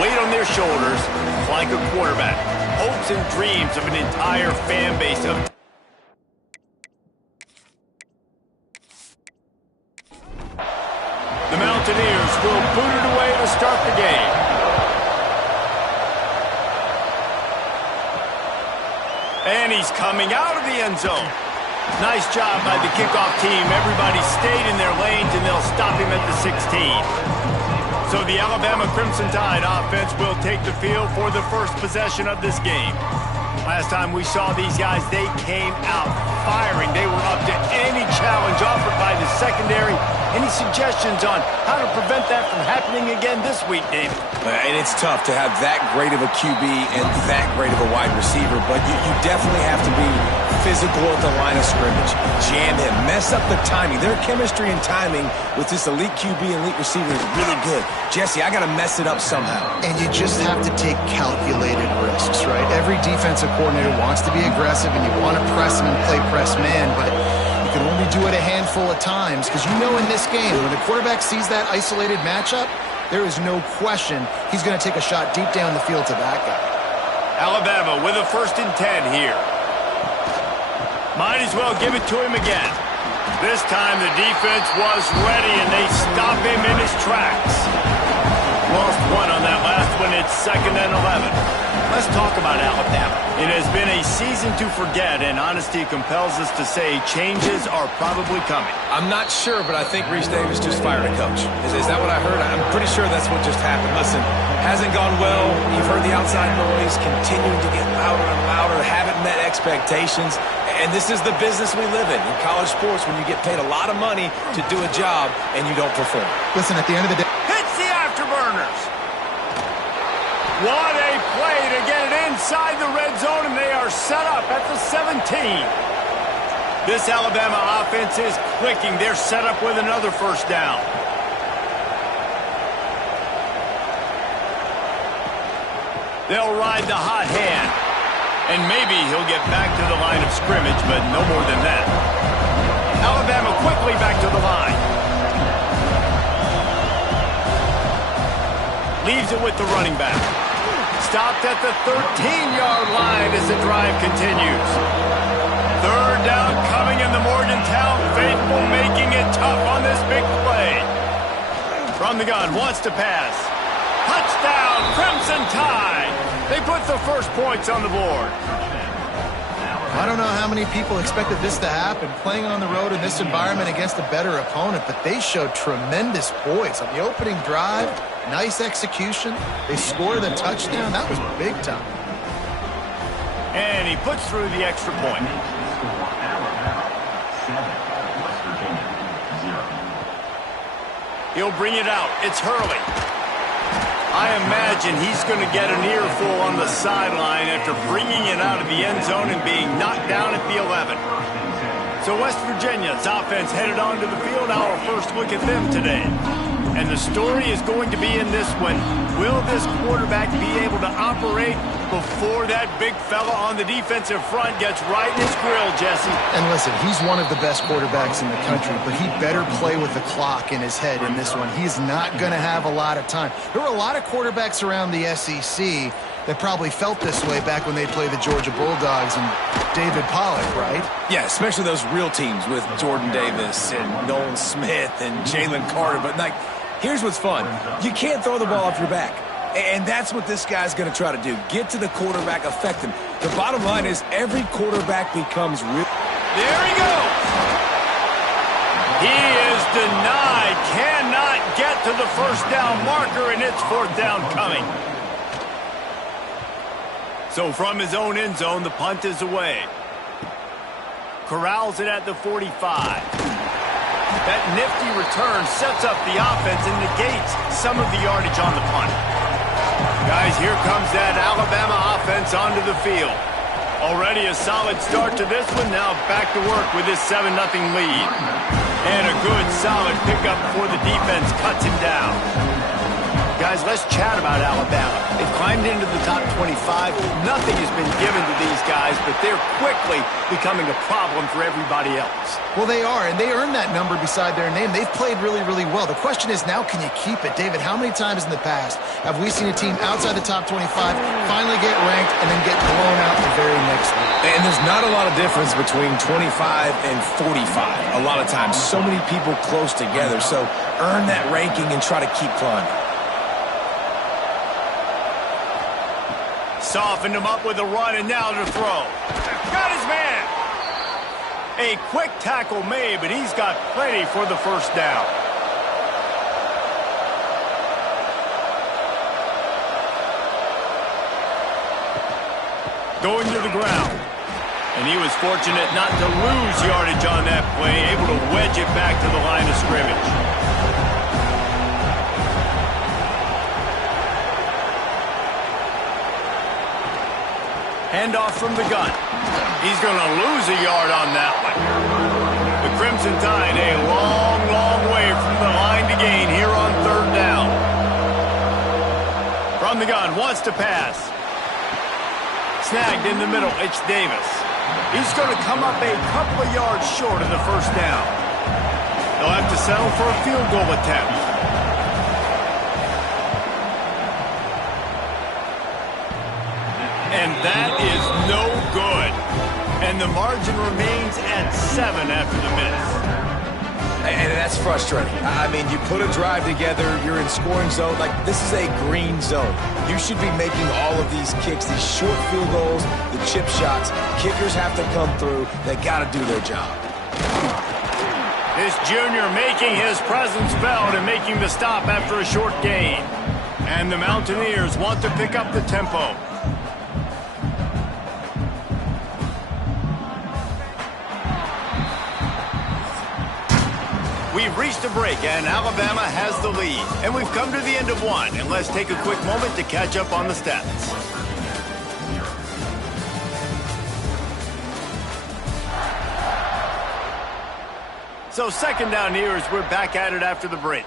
weight on their shoulders like a quarterback. Hopes and dreams of an entire fan base of... The Mountaineers will boot it away to start the game. And he's coming out of the end zone. Nice job by the kickoff team. Everybody stayed in their lanes, and they'll stop him at the 16. So the Alabama Crimson Tide offense will take the field for the first possession of this game. Last time we saw these guys, they came out firing. They were up to any challenge offered by the secondary. Any suggestions on how to prevent that from happening again this week, David? And it's tough to have that great of a QB and that great of a wide receiver, but you definitely have to be physical at the line of scrimmage. Jam him. Mess up the timing. Their chemistry and timing with this elite QB and elite receiver is really good. Jesse, I got to mess it up somehow. And you just have to take calculated risks, right? Every defensive coordinator wants to be aggressive, and you want to press them and play press man, but you can only do it a handful of times because you know in this game, when the quarterback sees that isolated matchup, there is no question he's going to take a shot deep down the field to that guy. Alabama with a 1st and 10 here. Might as well give it to him again. This time the defense was ready, and they stop him in his tracks. Lost one on that last one. It's 2nd and 11. Let's talk about Alabama. It has been a season to forget, and honesty compels us to say changes are probably coming. I'm not sure, but I think Reese Davis just fired a coach. Is that what I heard? I'm pretty sure that's what just happened. Listen, hasn't gone well. You've heard the outside noise, continuing to get louder and louder, haven't met expectations. And this is the business we live in college sports, when you get paid a lot of money to do a job and you don't perform. Listen, at the end of the day... Hits the afterburners. What a play to get it inside the red zone, and they are set up at the 17. This Alabama offense is clicking. They're set up with another 1st down. They'll ride the hot hand. And maybe he'll get back to the line of scrimmage, but no more than that. Alabama quickly back to the line. Leaves it with the running back. Stopped at the 13-yard line as the drive continues. 3rd down coming, in the Morgantown faithful making it tough on this big play. From the gun, wants to pass. Touchdown, Crimson Tide. They put the first points on the board. I don't know how many people expected this to happen, playing on the road in this environment against a better opponent, but they showed tremendous poise. On the opening drive, nice execution. They scored a touchdown. That was big time. And he puts through the extra point. He'll bring it out. It's Hurley. I imagine he's going to get an earful on the sideline after bringing it out of the end zone and being knocked down at the 11. So West Virginia's offense headed onto the field. Our first look at them today. And the story is going to be in this one. Will this quarterback be able to operate before that big fella on the defensive front gets right in his grill, Jesse? And listen, he's one of the best quarterbacks in the country, but he better play with the clock in his head in this one. He's not going to have a lot of time. There were a lot of quarterbacks around the SEC that probably felt this way back when they played the Georgia Bulldogs and David Pollock, right? Yeah, especially those real teams with Jordan Davis and Nolan Smith and Jalen Carter. But, like, here's what's fun. You can't throw the ball off your back. And that's what this guy's going to try to do. Get to the quarterback, affect him. The bottom line is every quarterback becomes real. There he goes. He is denied. Cannot get to the 1st down marker, and it's 4th down coming. So from his own end zone, the punt is away. Corrals it at the 45. That nifty return sets up the offense and negates some of the yardage on the punt. Guys, here comes that Alabama offense onto the field. Already a solid start to this one. Now back to work with this 7-0 lead. And a good, solid pickup before the defense cuts him down. Guys, let's chat about Alabama. They've climbed into the top 25. Nothing has been given to these guys, but they're quickly becoming a problem for everybody else. Well, they are, and they earned that number beside their name. They've played really, really well. The question is now, can you keep it? David, how many times in the past have we seen a team outside the top 25 finally get ranked and then get blown out the very next week? And there's not a lot of difference between 25 and 45 a lot of times. So many people close together, so earn that ranking and try to keep climbing. Softened him up with a run, and now to throw. Got his man. A quick tackle made, but he's got plenty for the first down. Going to the ground. And he was fortunate not to lose yardage on that play, able to wedge it back to the line of scrimmage. Handoff from the gun. He's going to lose a yard on that one. The Crimson Tide a long, long way from the line to gain here on third down. From the gun, wants to pass. Snagged in the middle, it's Davis. He's going to come up a couple of yards short of the first down. They'll have to settle for a field goal attempt. And that is no good. And the margin remains at 7 after the miss. And that's frustrating. I mean, you put a drive together, you're in scoring zone. Like, this is a green zone. You should be making all of these kicks, these short field goals, the chip shots. Kickers have to come through. They got to do their job. This junior making his presence felt and making the stop after a short gain. And the Mountaineers want to pick up the tempo. We've reached a break, and Alabama has the lead. And we've come to the end of one. And let's take a quick moment to catch up on the stats. So second down here as we're back at it after the break.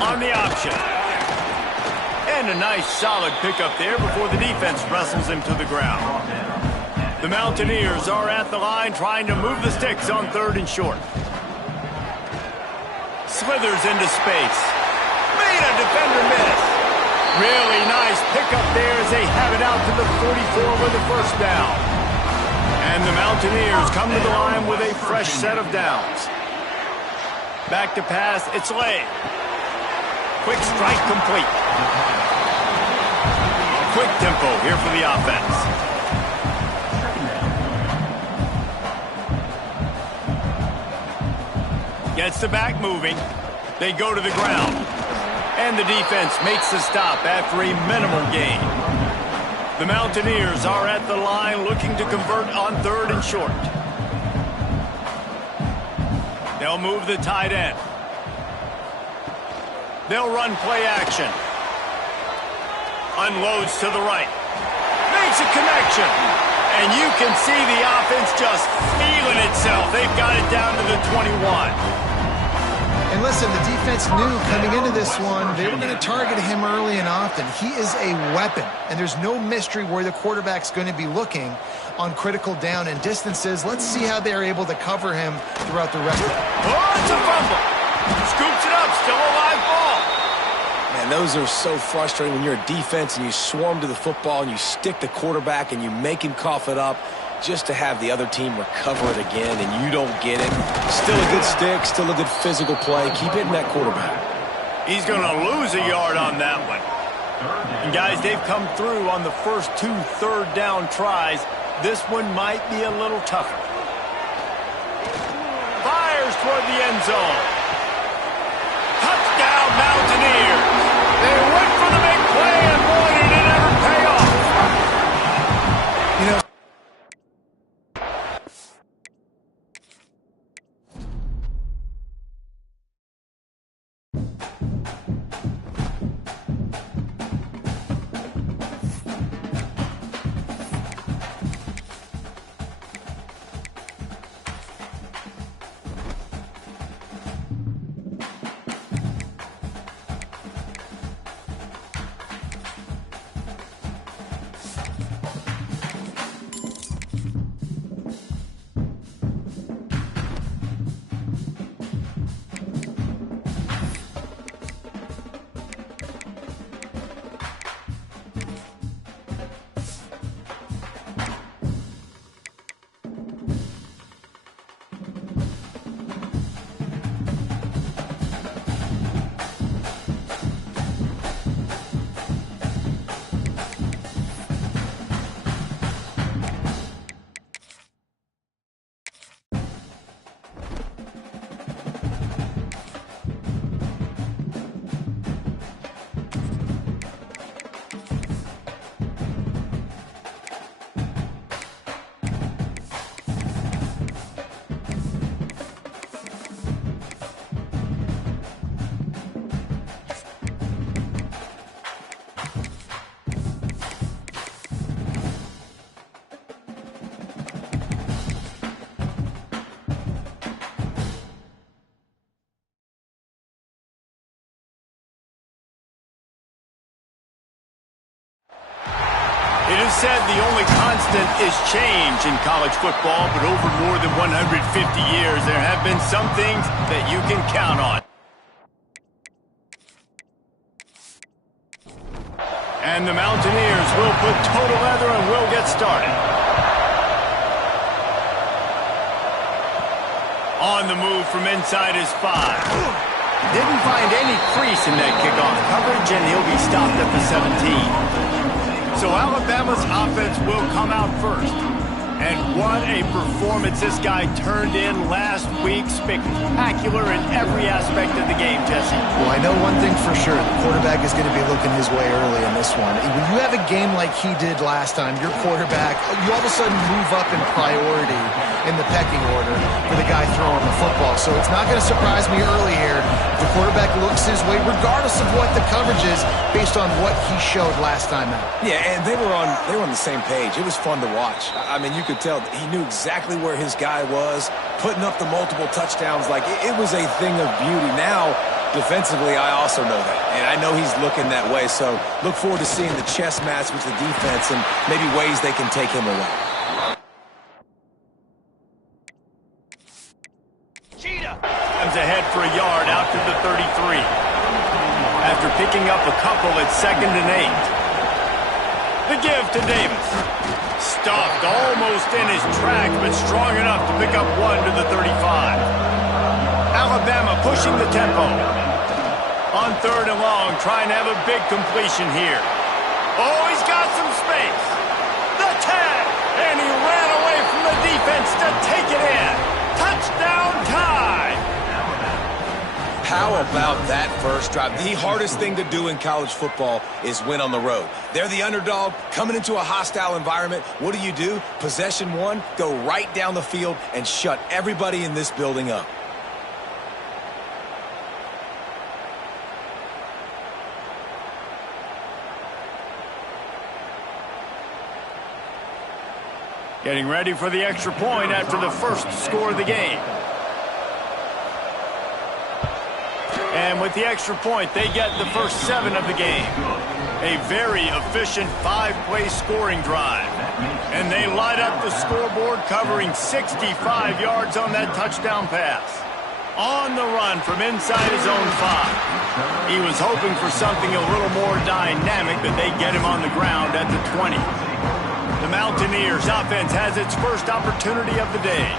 On the option. And a nice solid pickup there before the defense wrestles him to the ground. The Mountaineers are at the line trying to move the sticks on third and short. Slithers into space. Made a defender miss. Really nice pickup there as they have it out to the 44 with the first down. And the Mountaineers come to the line with a fresh set of downs. Back to pass, it's Lay. Quick strike complete. Quick tempo here for the offense. Gets the back moving. They go to the ground. And the defense makes the stop after a minimal gain. The Mountaineers are at the line looking to convert on third and short. They'll move the tight end. They'll run play action. Unloads to the right. Makes a connection. And you can see the offense just feeling itself. They've got it down to the 21. And listen, the defense knew coming into this one, they were going to target him early and often. He is a weapon, and there's no mystery where the quarterback's going to be looking on critical down and distances. Let's see how they're able to cover him throughout the rest of it. Oh, it's a fumble. Scoops it up, still a live ball. Man, those are so frustrating when you're a defense and you swarm to the football and you stick the quarterback and you make him cough it up just to have the other team recover it again and you don't get it. Still a good stick, still a good physical play. Keep hitting that quarterback. He's going to lose a yard on that one. And guys, they've come through on the first 2 third down tries. This one might be a little tougher. Fires toward the end zone. Touchdown, Mountaineers. They went for the big play, and boy, did it ever pay off. You know, It is said the only constant is change in college football, but over more than 150 years, there have been some things that you can count on. And the Mountaineers will put total leather and will get started. On the move from inside his 5. Didn't find any crease in that kickoff coverage, and he'll be stopped at the 17. So Alabama's offense will come out first. And what a performance this guy turned in last week. Spectacular in every aspect of the game, Jesse. Well, I know one thing for sure. The quarterback is going to be looking his way early in this one. When you have a game like he did last time, your quarterback, you all of a sudden move up in priority in the pecking order for the guy throwing the football. So it's not going to surprise me early here if the quarterback looks his way, regardless of what the coverage is, based on what he showed last time out. Yeah, and they were on the same page. It was fun to watch. I mean, you could tell that he knew exactly where his guy was, putting up the multiple touchdowns. Like, it was a thing of beauty. Now, defensively, I also know that, and I know he's looking that way. So look forward to seeing the chess match with the defense and maybe ways they can take him away. Comes ahead for a yard out to the 33. After picking up a couple at 2nd and 8. The give to Davis. Stuffed almost in his tracks, but strong enough to pick up 1 to the 35. Alabama pushing the tempo. On 3rd and long, trying to have a big completion here. Oh, he's got some space. The tag, and he ran away from the defense to take it in. Touchdown tie. How about that first drive? The hardest thing to do in college football is win on the road. They're the underdog coming into a hostile environment. What do? Possession 1, go right down the field and shut everybody in this building up. Getting ready for the extra point after the first score of the game. And with the extra point, they get the first 7 of the game. A very efficient 5-play scoring drive. And they light up the scoreboard, covering 65 yards on that touchdown pass. On the run from inside his own 5. He was hoping for something a little more dynamic, but they get him on the ground at the 20. The Mountaineers offense has its first opportunity of the day.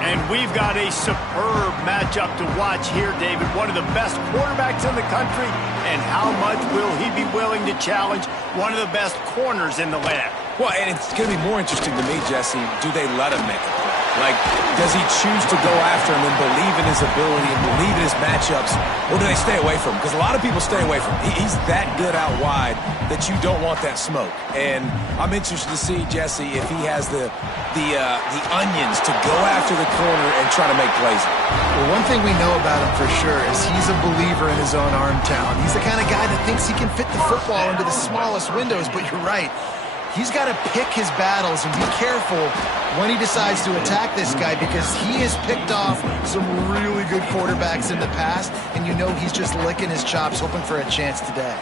And we've got a superb matchup to watch here, David. One of the best quarterbacks in the country. And how much will he be willing to challenge one of the best corners in the land? Well, and it's going to be more interesting to me, Jesse, do they let him make it? Like, does he choose to go after him and believe in his ability and believe in his matchups, or do they stay away from him? Because a lot of people stay away from him. He's that good out wide that you don't want that smoke. And I'm interested to see, Jesse, if he has the onions to go after the corner and try to make plays. Well, one thing we know about him for sure is he's a believer in his own arm talent. He's the kind of guy that thinks he can fit the football into the smallest windows, but you're right. He's got to pick his battles and be careful when he decides to attack this guy, because he has picked off some really good quarterbacks in the past, and you know he's just licking his chops, hoping for a chance today.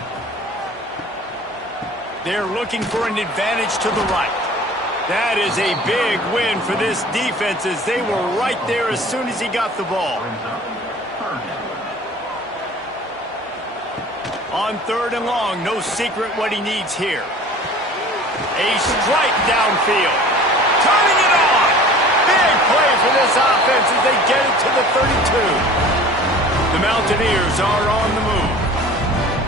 They're looking for an advantage to the right. That is a big win for this defense, as they were right there as soon as he got the ball. On 3rd and long, no secret what he needs here. A strike downfield. Turning it on. Big play for this offense as they get it to the 32. The Mountaineers are on the move.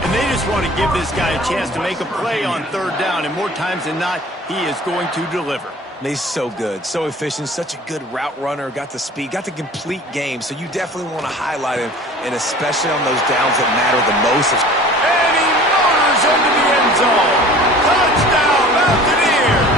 And they just want to give this guy a chance to make a play on 3rd down. And more times than not, he is going to deliver. He's so good, so efficient, such a good route runner, got the speed, got the complete game. So you definitely want to highlight him, and especially on those downs that matter the most. And he motors into the end zone. Touchdown, Mountaineers!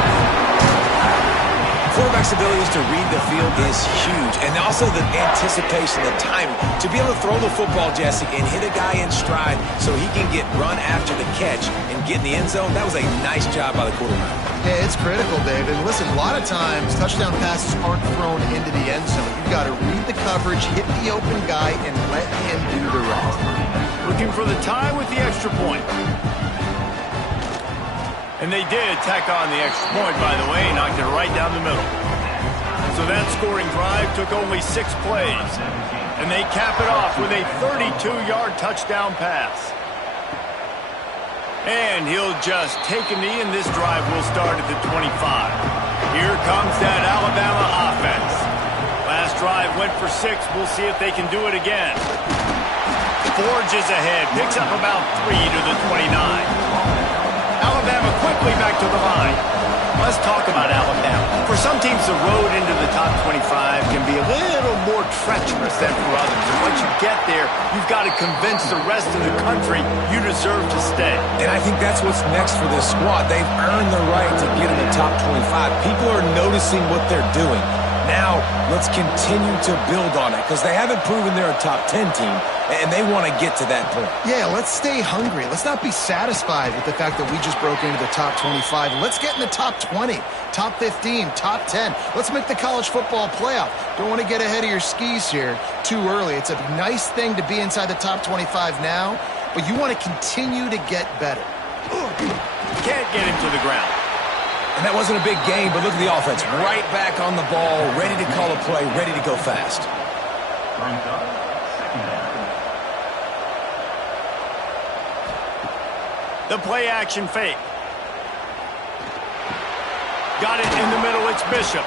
Quarterback's abilities to read the field is huge, and also the anticipation, the timing. To be able to throw the football, Jesse, and hit a guy in stride so he can get run after the catch and get in the end zone, that was a nice job by the quarterback. Yeah, it's critical, David. Listen, a lot of times touchdown passes aren't thrown into the end zone. You've got to read the coverage, hit the open guy, and let him do the rest. Looking for the tie with the extra point. And they did tack on the extra point, by the way, knocked it right down the middle. So that scoring drive took only 6 plays. And they cap it off with a 32-yard touchdown pass. And he'll just take a knee, and this drive will start at the 25. Here comes that Alabama offense. Last drive went for 6. We'll see if they can do it again. Forges ahead, picks up about 3 to the 29. Alabama quickly back to the line. Let's talk about Alabama. For some teams, the road into the top 25 can be a little more treacherous than for others. And once you get there, you've got to convince the rest of the country you deserve to stay. And I think that's what's next for this squad. They've earned the right to get in the top 25. People are noticing what they're doing. Now, let's continue to build on it because they haven't proven they're a top 10 team, and they want to get to that point. Yeah, let's stay hungry. Let's not be satisfied with the fact that we just broke into the top 25. Let's get in the top 20, top 15, top 10. Let's make the college football playoff. Don't want to get ahead of your skis here too early. It's a nice thing to be inside the top 25 now, but you want to continue to get better. Can't get him to the ground. And that wasn't a big game, but look at the offense. Right back on the ball, ready to call a play, ready to go fast. The play action fake. Got it in the middle, it's Bishop.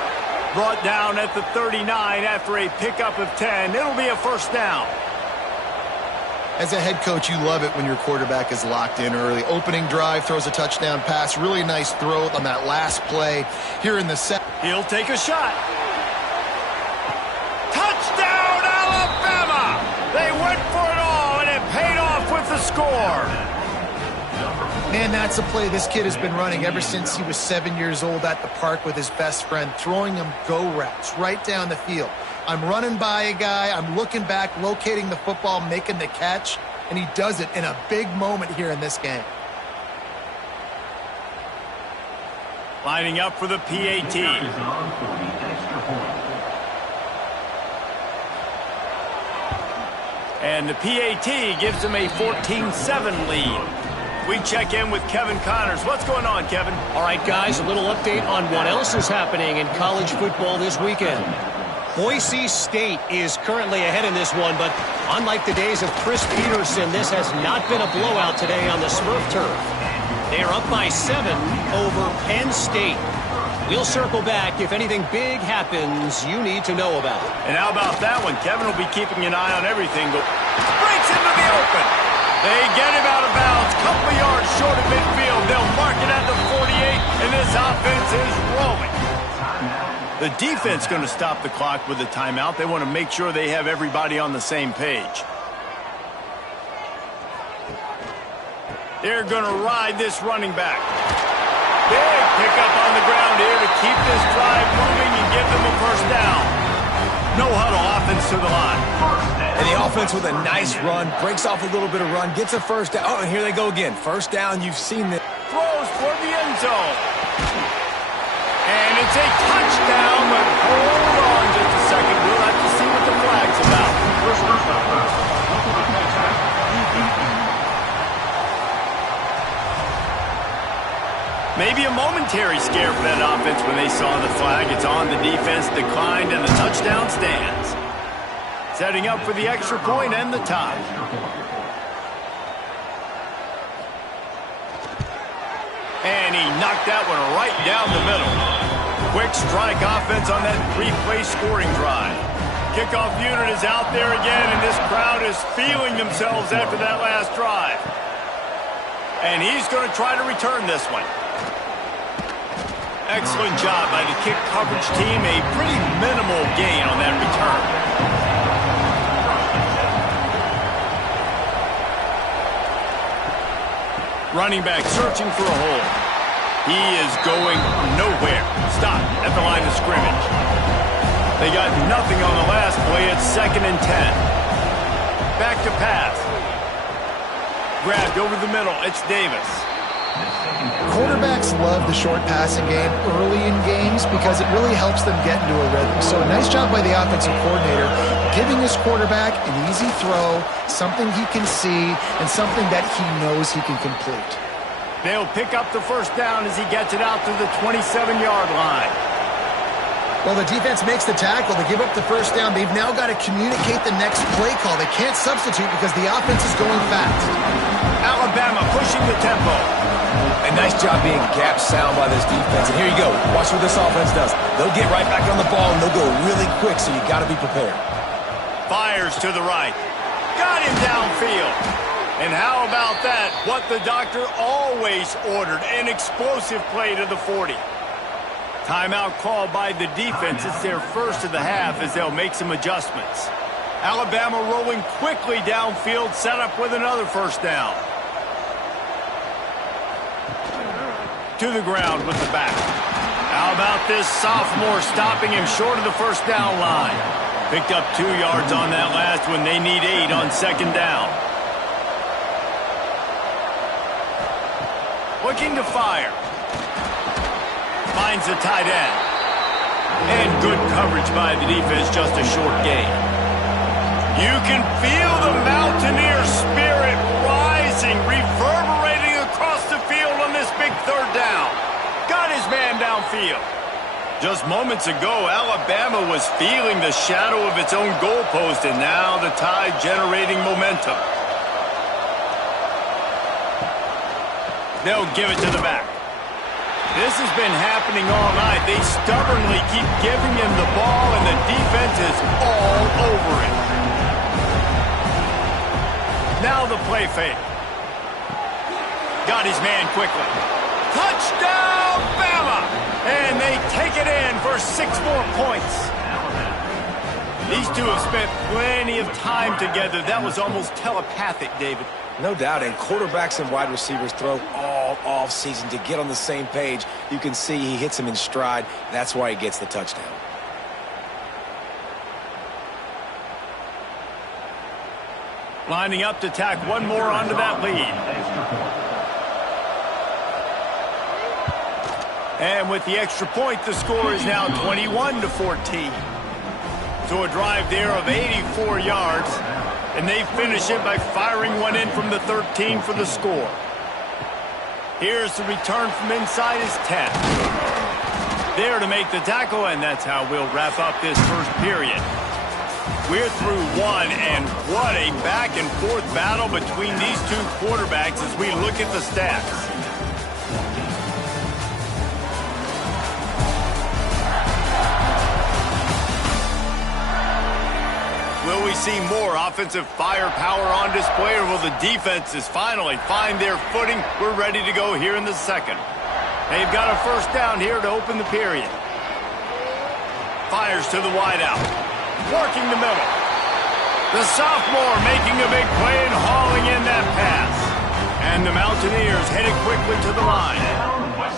Brought down at the 39 after a pickup of 10. It'll be a first down. As a head coach, you love it when your quarterback is locked in early. Opening drive, throws a touchdown pass. Really nice throw on that last play here in the set. He'll take a shot. Touchdown, Alabama! They went for it all, and it paid off with the score. Man, that's a play this kid has been running ever since he was 7 years old at the park with his best friend, throwing him go routes right down the field. I'm running by a guy, I'm looking back, locating the football, making the catch, and he does it in a big moment here in this game. Lining up for the PAT. And the PAT gives them a 14-7 lead. We check in with Kevin Connors. What's going on, Kevin? All right, guys, a little update on what else is happening in college football this weekend. Boise State is currently ahead in this one, but unlike the days of Chris Peterson, this has not been a blowout today on the Smurf turf. They are up by 7 over Penn State. We'll circle back if anything big happens you need to know about. And how about that one? Kevin will be keeping an eye on everything, but breaks into the open. They get him out of bounds, couple of yards short of midfield. They'll mark it at the 48, and this offense is rolling. The defense going to stop the clock with a timeout. They want to make sure they have everybody on the same page. They're going to ride this running back. Big pickup on the ground here to keep this drive moving and give them a first down. No huddle, offense to the line. And the offense with a nice run, breaks off a little bit of run, gets a first down. Oh, and here they go again. First down, you've seen this. Throws for the end zone. And it's a touchdown, but hold on just a second. We'll have to see what the flag's about. Maybe a momentary scare for that offense when they saw the flag. It's on, the defense declined, and the touchdown stands. Setting up for the extra point and the tie. And he knocked that one right down the middle. Quick strike offense on that 3-play scoring drive. Kickoff unit is out there again, and this crowd is feeling themselves after that last drive. And he's going to try to return this one. Excellent job by the kick coverage team. A pretty minimal gain on that return. Running back searching for a hole. He is going nowhere. Stop at the line of scrimmage. They got nothing on the last play. It's 2nd and 10. Back to pass. Grabbed over the middle. It's Davis. Quarterbacks love the short passing game early in games because it really helps them get into a rhythm. So a nice job by the offensive coordinator giving his quarterback an easy throw, something he can see, and something that he knows he can complete. They'll pick up the first down as he gets it out to the 27-yard line. Well, the defense makes the tackle. They give up the first down. They've now got to communicate the next play call. They can't substitute because the offense is going fast. Alabama pushing the tempo. A nice job being gap sound by this defense. And here you go. Watch what this offense does. They'll get right back on the ball, and they'll go really quick, so you got to be prepared. Fires to the right. Got him downfield. And how about that? What the doctor always ordered, an explosive play to the 40. Timeout called by the defense. It's their first of the half as they'll make some adjustments. Alabama rolling quickly downfield, set up with another first down. To the ground with the back. How about this sophomore stopping him short of the first down line? Picked up 2 yards on that last one. They need 8 on second down. Looking to fire. Finds the tight end. And good coverage by the defense, just a short gain. You can feel the Mountaineer spirit rising, reverberating across the field on this big third down. Got his man downfield. Just moments ago, Alabama was feeling the shadow of its own goalpost, and now the Tide generating momentum. They'll give it to the back. This has been happening all night. They stubbornly keep giving him the ball, and the defense is all over it. Now the play fake. Got his man quickly. Touchdown, Bama! And they take it in for 6 more points. These two have spent plenty of time together. That was almost telepathic, David. No doubt, and quarterbacks and wide receivers throw all off-season to get on the same page. You can see he hits him in stride. That's why he gets the touchdown. Lining up to tack one more onto that lead. And with the extra point, the score is now 21-14. So a drive there of 84 yards. And they finish it by firing one in from the 13 for the score. Here's the return from inside his 10. There to make the tackle, and that's how we'll wrap up this first period. We're through one, and what a back-and-forth battle between these two quarterbacks as we look at the stats. Will we see more offensive firepower on display, or will the defenses finally find their footing? We're ready to go here in the second. They've got a first down here to open the period. Fires to the wideout. Working the middle. The sophomore making a big play and hauling in that pass. And the Mountaineers headed quickly to the line.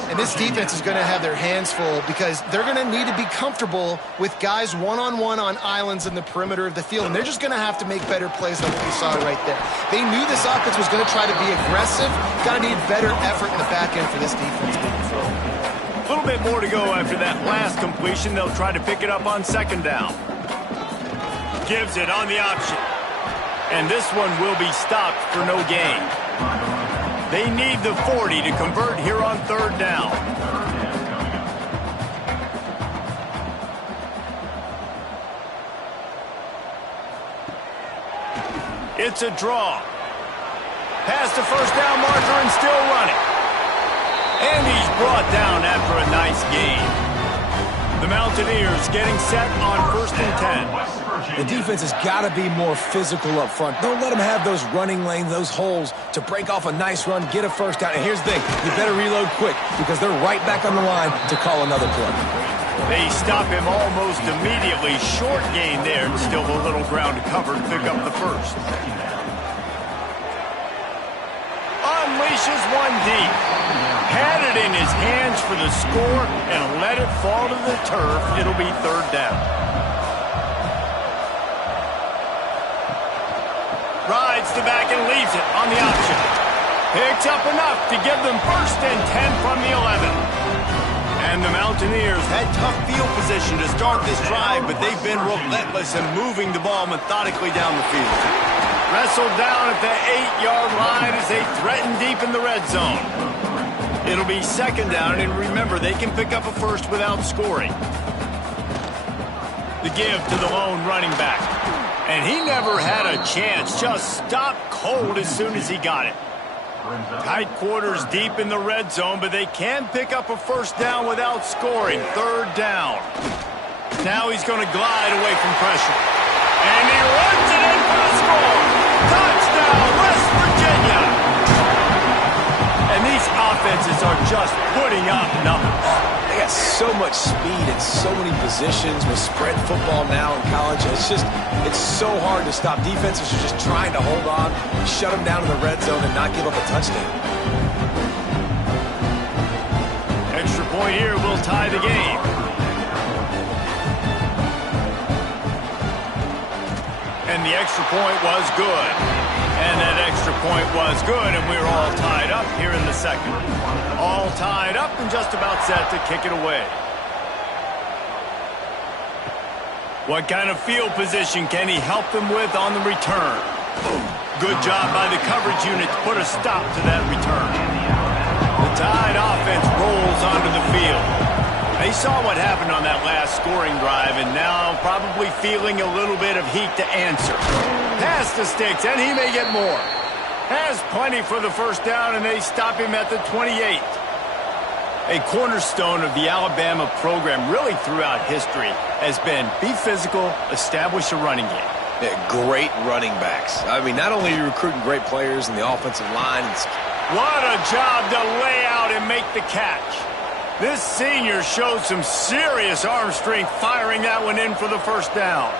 And this defense is going to have their hands full because they're going to need to be comfortable with guys one-on-one on islands in the perimeter of the field. And they're just going to have to make better plays than what we saw right there. They knew this offense was going to try to be aggressive. Got to need better effort in the back end for this defense moving forward. A little bit more to go after that last completion. They'll try to pick it up on second down. Gives it on the option. And this one will be stopped for no gain. They need the 40 to convert here on third down. It's a draw. Past the first down marker and still running. And he's brought down after a nice gain. The Mountaineers getting set on first and 10. The defense has got to be more physical up front. Don't let them have those running lanes, those holes to break off a nice run, get a first down. And here's the thing, you better reload quick because they're right back on the line to call another play. They stop him almost immediately. Short gain there, and still a little ground to cover to pick up the first. Unleashes one deep. Had it in his hands for the score and let it fall to the turf. It'll be third down. Rides the back and leaves it on the option. Picks up enough to give them first and 10 from the 11. And the Mountaineers had tough field position to start this drive, but they've been relentless in moving the ball methodically down the field. Wrestled down at the 8-yard line as they threaten deep in the red zone. It'll be second down, and remember, they can pick up a first without scoring. The give to the lone running back. And he never had a chance. Just stopped cold as soon as he got it. Tight quarters deep in the red zone, but they can pick up a first down without scoring. Third down. Now he's going to glide away from pressure. And he runs it in for the score. Touchdown, West Virginia. And these offenses are just putting up numbers. They got so much speed and so many positions with spread football now in college. It's so hard to stop. Defenses are just trying to hold on, shut them down in the red zone, and not give up a touchdown. Extra point here will tie the game. And the extra point was good. And that extra point was good, and we're all tied up here in the second. All tied up and just about set to kick it away. What kind of field position can he help them with on the return? Good job by the coverage unit to put a stop to that return. The Tide offense rolls onto the field. They saw what happened on that last scoring drive, and now probably feeling a little bit of heat to answer. Pass the sticks, and he may get more. Has plenty for the first down, and they stop him at the 28. A cornerstone of the Alabama program really throughout history has been be physical, establish a running game. Yeah, great running backs. I mean, not only are you recruiting great players in the offensive line. What a job to lay out and make the catch. This senior showed some serious arm strength firing that one in for the first down.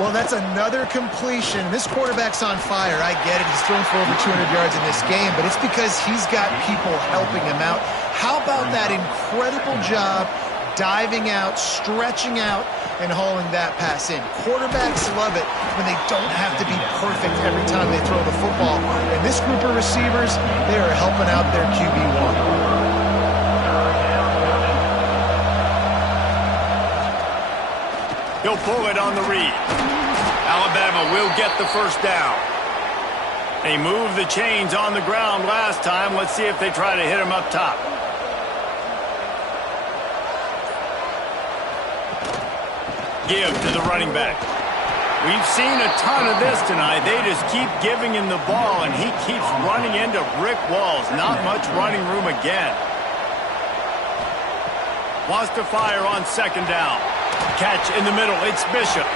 Well, that's another completion. This quarterback's on fire. I get it. He's thrown for over 200 yards in this game, but it's because he's got people helping him out. How about that incredible job diving out, stretching out, and hauling that pass in? Quarterbacks love it when they don't have to be perfect every time they throw the football. And this group of receivers, they are helping out their QB1. He'll pull it on the read. Alabama will get the first down. They moved the chains on the ground last time. Let's see if they try to hit him up top. Give to the running back. We've seen a ton of this tonight. They just keep giving him the ball, and he keeps running into brick walls. Not much running room again. Wants to fire on second down. Catch in the middle. It's Bishop.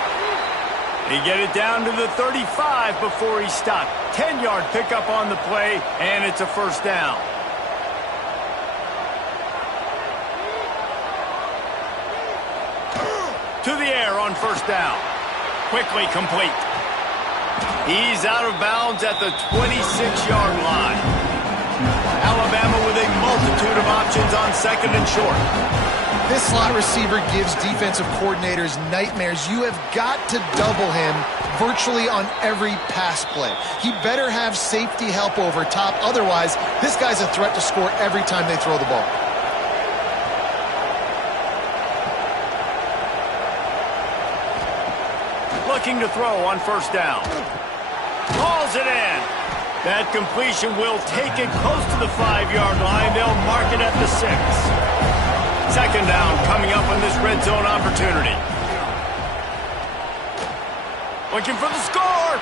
He get it down to the 35 before he stopped. 10-yard pickup on the play, and it's a first down. To the air on first down. Quickly complete. He's out of bounds at the 26-yard line. Alabama with a multitude of options on second and short. This slot receiver gives defensive coordinators nightmares. You have got to double him virtually on every pass play. He better have safety help over top. Otherwise, this guy's a threat to score every time they throw the ball. Looking to throw on first down. Hauls it in. That completion will take it close to the 5-yard line. They'll mark it at the 6. Second down coming up on this red zone opportunity. Looking for the score.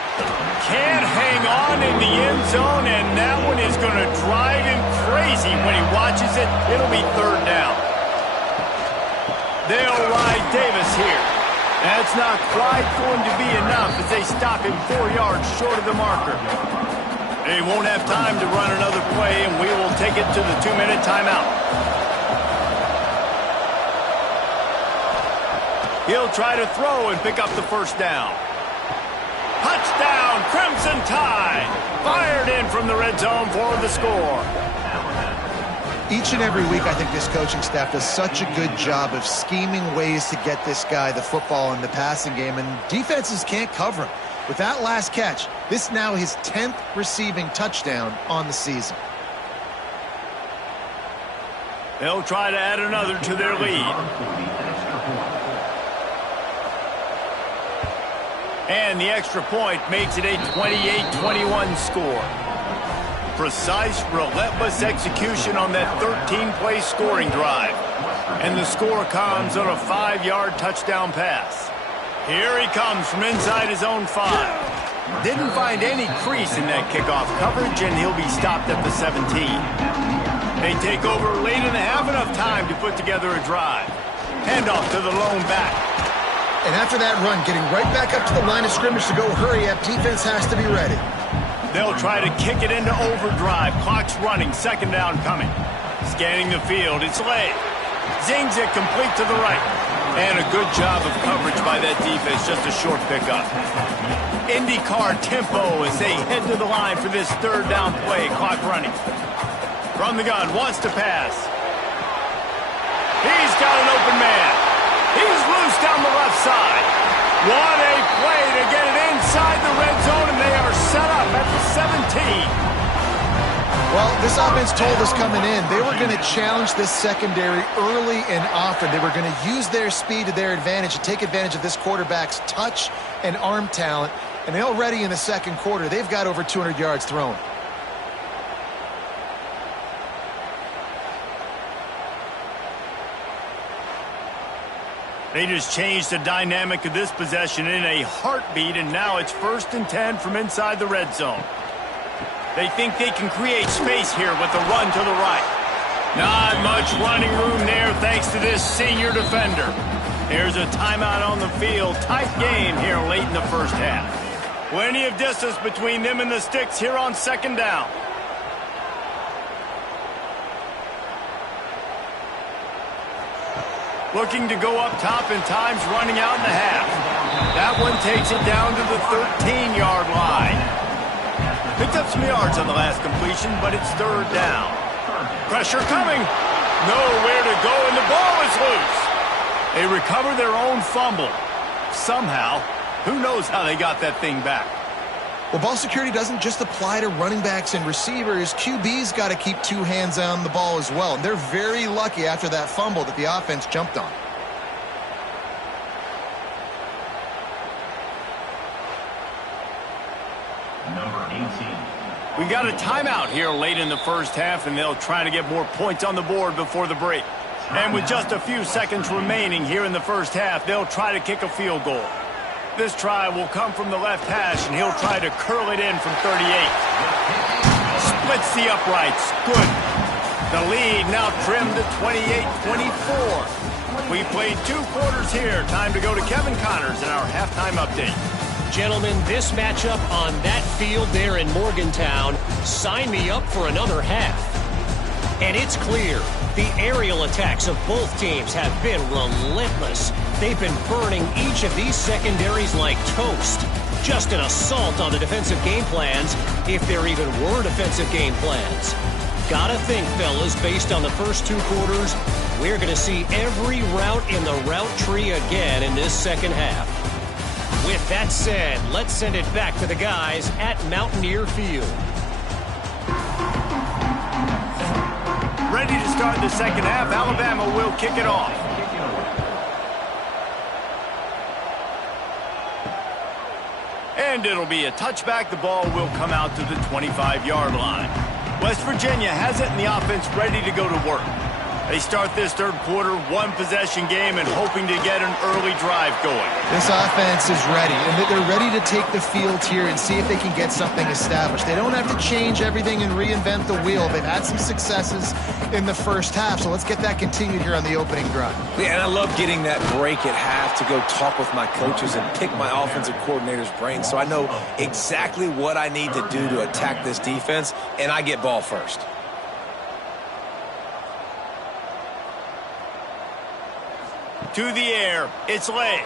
Can't hang on in the end zone, and that one is going to drive him crazy when he watches it. It'll be third down. They'll ride Davis here. That's not quite going to be enough as they stop him 4 yards short of the marker. They won't have time to run another play, and we will take it to the 2-minute timeout. He'll try to throw and pick up the first down. Touchdown, Crimson Tide. Fired in from the red zone for the score. Each and every week, I think this coaching staff does such a good job of scheming ways to get this guy the football in the passing game, and defenses can't cover him. With that last catch, this now his 10th receiving touchdown on the season. They'll try to add another to their lead. And the extra point makes it a 28-21 score. Precise, relentless execution on that 13-play scoring drive. And the score comes on a 5-yard touchdown pass. Here he comes from inside his own 5. Didn't find any crease in that kickoff coverage, and he'll be stopped at the 17. They take over late in the half, enough time to put together a drive. Handoff to the lone back. And after that run, getting right back up to the line of scrimmage to go hurry up, defense has to be ready. They'll try to kick it into overdrive. Clock's running, second down coming. Scanning the field, it's Lay. Zings it complete to the right. And a good job of coverage by that defense, just a short pickup. IndyCar tempo as they head to the line for this third down play. Clock running. From the gun, wants to pass. He's got an open man. He's loose down the left side. What a play to get it inside the red zone, and they are set up at the 17. Well, this offense told us coming in they were going to challenge this secondary early and often. They were going to use their speed to their advantage and take advantage of this quarterback's touch and arm talent. And already in the second quarter, they've got over 200 yards thrown. They just changed the dynamic of this possession in a heartbeat, and now it's 1st and 10 from inside the red zone. They think they can create space here with the run to the right. Not much running room there thanks to this senior defender. There's a timeout on the field. Tight game here late in the first half. Plenty of distance between them and the sticks here on second down. Looking to go up top, and time's running out in the half. That one takes it down to the 13-yard line. Picked up some yards on the last completion, but it's third down. Pressure coming. Nowhere to go, and the ball is loose. They recover their own fumble. Somehow, who knows how they got that thing back. Well, ball security doesn't just apply to running backs and receivers. QB's got to keep 2 hands on the ball as well. And they're very lucky after that fumble that the offense jumped on. Number 18. We got a timeout here late in the first half, and they'll try to get more points on the board before the break. And with just a few seconds remaining here in the first half, they'll try to kick a field goal. This try will come from the left hash, and he'll try to curl it in from 38. Splits the uprights. Good. The lead now trimmed to 28-24. We played 2 quarters here. Time to go to Kevin Connors in our halftime update. Gentlemen, this matchup on that field there in Morgantown, sign me up for another half. And it's clear, the aerial attacks of both teams have been relentless. They've been burning each of these secondaries like toast. Just an assault on the defensive game plans, if there even were defensive game plans. Gotta think, fellas, based on the first 2 quarters, we're going to see every route in the route tree again in this second half. With that said, let's send it back to the guys at Mountaineer Field. Ready to start the second half. Alabama will kick it off. And it'll be a touchback. The ball will come out to the 25-yard line. West Virginia has it, and the offense ready to go to work. They start this third quarter, 1-possession game, and hoping to get an early drive going. This offense is ready, and they're ready to take the field here and see if they can get something established. They don't have to change everything and reinvent the wheel. They've had some successes in the first half, so let's get that continued here on the opening drive. Yeah, and I love getting that break at half to go talk with my coaches and pick my offensive coordinator's brain so I know exactly what I need to do to attack this defense, and I get ball first. To the air, it's Lay.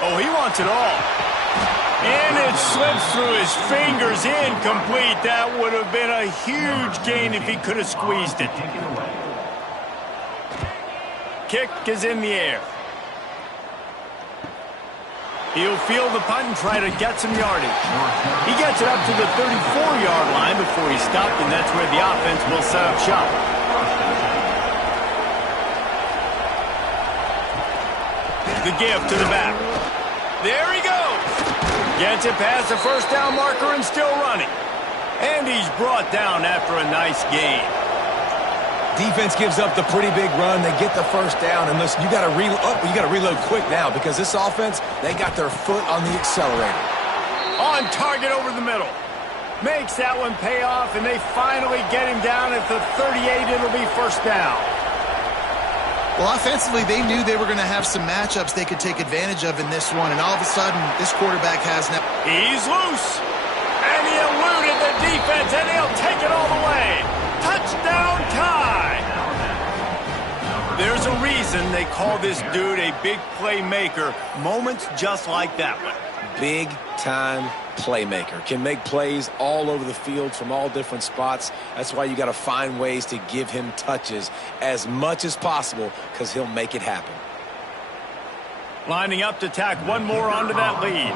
Oh, he wants it all. And it slips through his fingers, incomplete. That would have been a huge gain if he could have squeezed it. Kick is in the air. He'll field the punt and try to get some yardage. He gets it up to the 34-yard line before he stopped, and that's where the offense will set up shop. The give to the back. There he goes. Gets it past the first down marker and still running. And he's brought down after a nice gain. Defense gives up the pretty big run. They get the first down. And listen, you got to reload quick now because this offense, they got their foot on the accelerator. On target over the middle. Makes that one pay off, and they finally get him down at the 38. It'll be first down. Well, offensively, they knew they were going to have some matchups they could take advantage of in this one, and all of a sudden, this quarterback has now. He's loose, and he eluded the defense, and he'll take it all the way. Touchdown tie. There's a reason they call this dude a big playmaker. Moments just like that one. Big-time playmaker. Can make plays all over the field from all different spots. That's why you got to find ways to give him touches as much as possible because he'll make it happen. Lining up to tack one more onto that lead.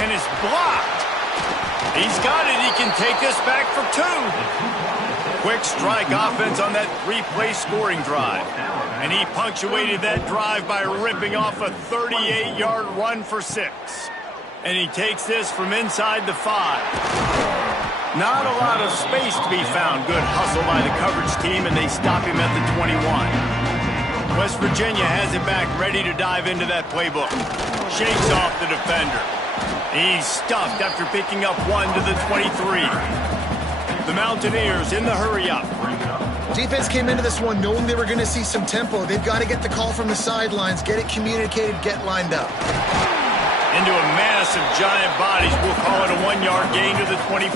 And it's blocked. He's got it. He can take this back for two. Quick strike offense on that three-play scoring drive. And he punctuated that drive by ripping off a 38-yard run for 6. And he takes this from inside the 5. Not a lot of space to be found. Good hustle by the coverage team, and they stop him at the 21. West Virginia has it back, ready to dive into that playbook. Shakes off the defender. He's stuffed after picking up one to the 23. The Mountaineers in the hurry-up. Defense came into this one knowing they were going to see some tempo. They've got to get the call from the sidelines, get it communicated, get lined up. Into a mass of giant bodies. We'll call it a 1-yard gain to the 24.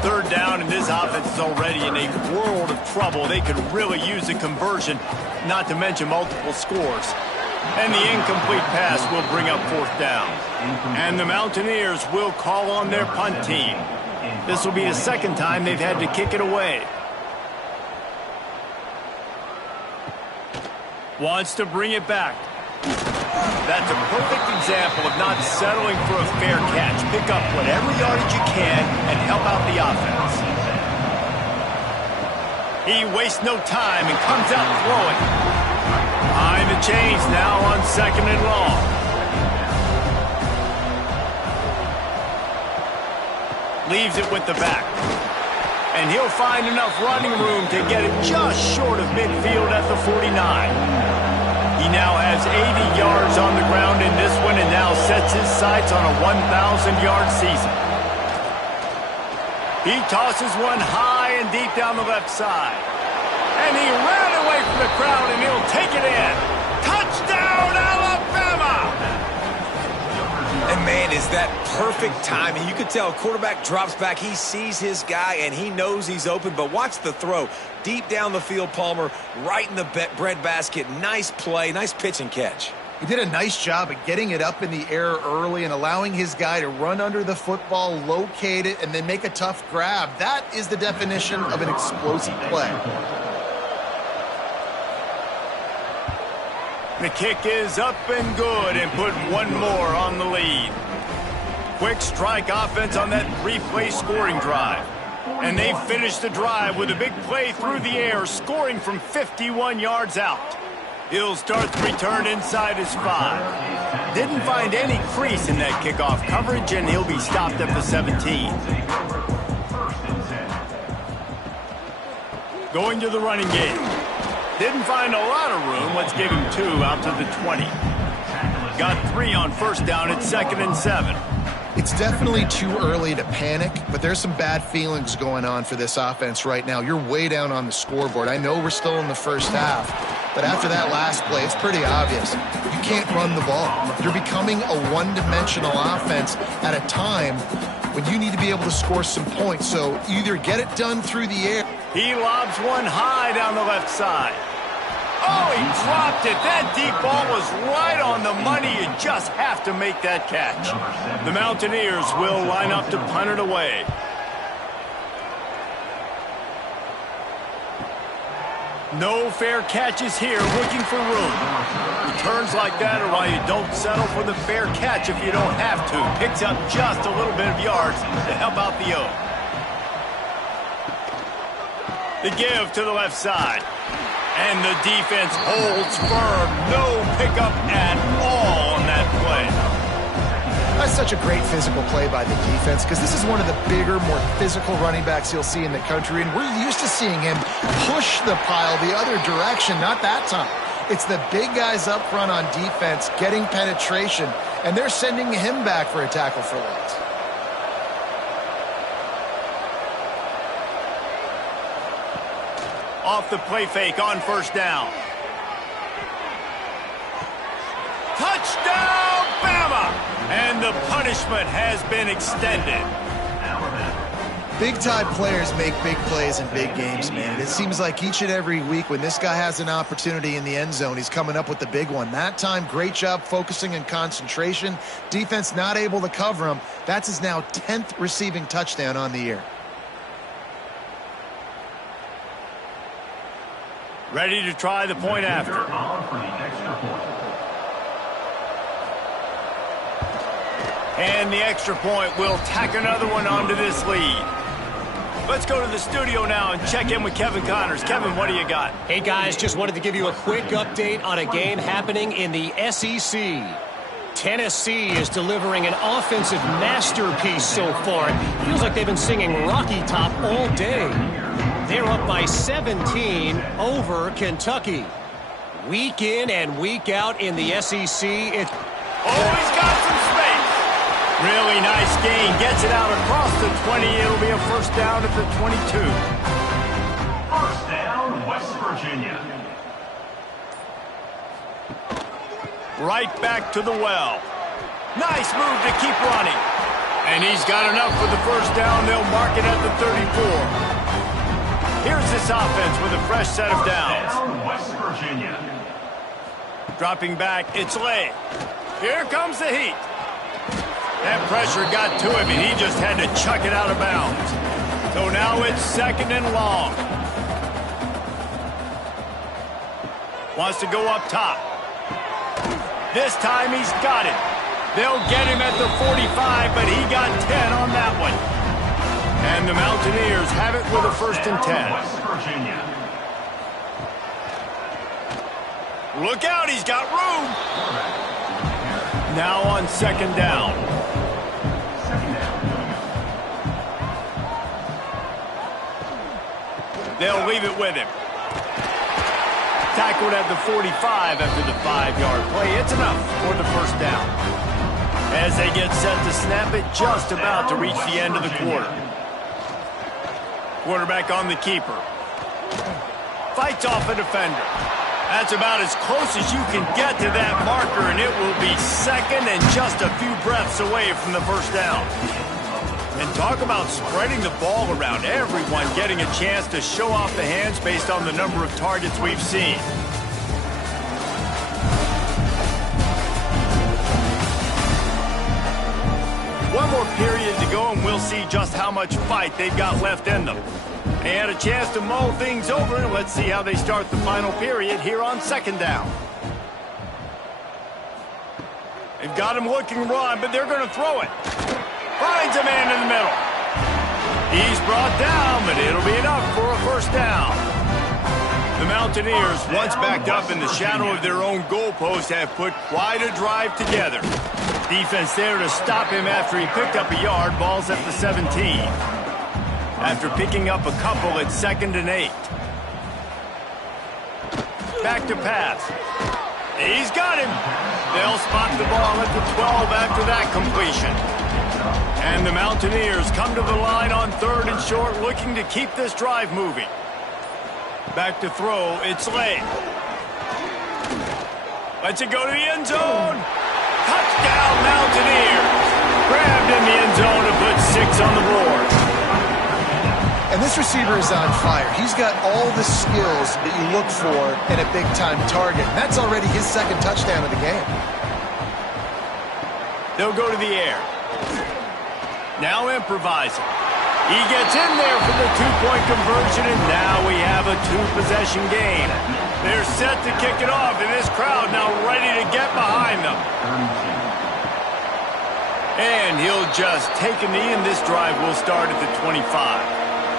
Third down, and this offense is already in a world of trouble. They could really use a conversion, not to mention multiple scores. And the incomplete pass will bring up fourth down. And the Mountaineers will call on their punt team. This will be the second time they've had to kick it away. Wants to bring it back. That's a perfect example of not settling for a fair catch. Pick up whatever yardage you can and help out the offense. He wastes no time and comes out throwing. Behind the chains now on 2nd and long. Leaves it with the back. And he'll find enough running room to get it just short of midfield at the 49. He now has 80 yards on the ground in this one and now sets his sights on a 1,000-yard season. He tosses one high and deep down the left side. And he ran away from the crowd, and he'll take it in. Touchdown, Alabama! And, man, is that perfect timing. You could tell quarterback drops back. He sees his guy, and he knows he's open. But watch the throw. Deep down the field, Palmer, right in the bread basket. Nice play, nice pitch and catch. He did a nice job at getting it up in the air early and allowing his guy to run under the football, locate it, and then make a tough grab. That is the definition of an explosive play. The kick is up and good and put one more on the lead. Quick strike offense on that three-play scoring drive. And they finish the drive with a big play through the air, scoring from 51 yards out. He'll start the return inside his 5. Didn't find any crease in that kickoff coverage, and he'll be stopped at the 17. Going to the running game. Didn't find a lot of room. Let's give him 2 out to the 20. Got 3 on first down at 2nd and 7. It's definitely too early to panic, but there's some bad feelings going on for this offense right now. You're way down on the scoreboard. I know we're still in the first half, but after that last play, it's pretty obvious. You can't run the ball. You're becoming a one-dimensional offense at a time when you need to be able to score some points. So either get it done through the air. He lobs one high down the left side. Oh, he dropped it. That deep ball was right on the money. You just have to make that catch. The Mountaineers will line up to punt it away. No fair catches here, looking for room. Returns like that are why you don't settle for the fair catch if you don't have to. Picks up just a little bit of yards to help out the O. The give to the left side. And the defense holds firm. No pickup at all on that play. That's such a great physical play by the defense because this is one of the bigger, more physical running backs you'll see in the country, and we're used to seeing him push the pile the other direction, not that time. It's the big guys up front on defense getting penetration, and they're sending him back for a tackle for loss. Off the play fake on first down. Touchdown, Bama! And the punishment has been extended. Big-time players make big plays in big games, man. It seems like each and every week when this guy has an opportunity in the end zone, he's coming up with the big one. That time, great job focusing and concentration. Defense not able to cover him. That's his now 10th receiving touchdown on the year. Ready to try the point after. And the extra point will tack another one onto this lead. Let's go to the studio now and check in with Kevin Connors. Kevin, what do you got? Hey, guys, just wanted to give you a quick update on a game happening in the SEC. Tennessee is delivering an offensive masterpiece so far. It feels like they've been singing Rocky Top all day. They're up by 17 over Kentucky. Week in and week out in the SEC. He's got some space. Really nice gain. Gets it out across the 20. It'll be a first down at the 22. First down, West Virginia. Right back to the well. Nice move to keep running. And he's got enough for the first down. They'll mark it at the 34. Here's this offense with a fresh set of downs. West Virginia. Dropping back, it's Lay. Here comes the heat. That pressure got to him, and he just had to chuck it out of bounds. So now it's second and long. Wants to go up top. This time he's got it. They'll get him at the 45, but he got 10 on that one. And the Mountaineers have it with a first and 10. West Virginia. Look out, he's got room. Now on second down. They'll leave it with him. Tackled at the 45 after the 5-yard play. It's enough for the first down. As they get set to snap it, just about to reach the end of the quarter. Quarterback on the keeper. Fights off a defender. That's about as close as you can get to that marker, and it will be second and just a few breaths away from the first down. And talk about spreading the ball around. Everyone getting a chance to show off the hands based on the number of targets we've seen. One more period to go, and we'll see just how much fight they've got left in them. They had a chance to mull things over, and let's see how they start the final period here on second down. They've got him looking run, but they're going to throw it. Finds a man in the middle. He's brought down, but it'll be enough for a first down. The Mountaineers, once backed up in the shadow of their own goalpost, have put quite a drive together. Defense there to stop him after he picked up a yard. Ball's at the 17. After picking up a couple, it's second and 8. Back to pass. He's got him. They'll spot the ball at the 12 after that completion. And the Mountaineers come to the line on third and short, looking to keep this drive moving. Back to throw, it's Lay. Lets it go to the end zone. Touchdown, Mountaineers. Grabbed in the end zone to put 6 on the board. And this receiver is on fire. He's got all the skills that you look for in a big-time target. And that's already his second touchdown of the game. They'll go to the air. Now improvising. He gets in there for the 2-point conversion, and now we have a 2-possession game. They're set to kick it off, and this crowd now ready to get behind them. And he'll just take a knee, and this drive will start at the 25.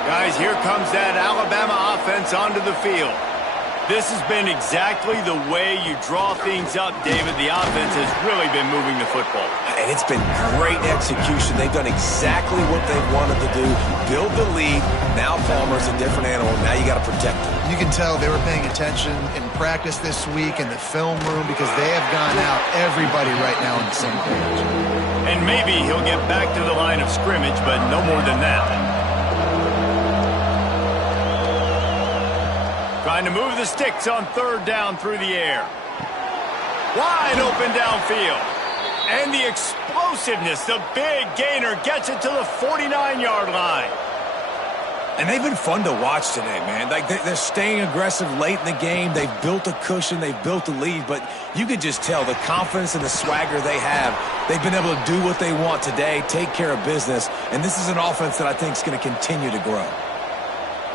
Guys, here comes that Alabama offense onto the field. This has been exactly the way you draw things up, David. The offense has really been moving the football. And it's been great execution. They've done exactly what they wanted to do. Build the lead. Now Palmer's a different animal. Now you got to protect him. You can tell they were paying attention in practice this week in the film room because they have gone out everybody right now on the same page. And maybe he'll get back to the line of scrimmage, but no more than that. Trying to move the sticks on third down through the air. Wide open downfield. And the explosiveness, the big gainer gets it to the 49-yard line. And they've been fun to watch today, man. Like they're staying aggressive late in the game. They've built a cushion. They've built a lead. But you can just tell the confidence and the swagger they have. They've been able to do what they want today, take care of business. And this is an offense that I think is going to continue to grow.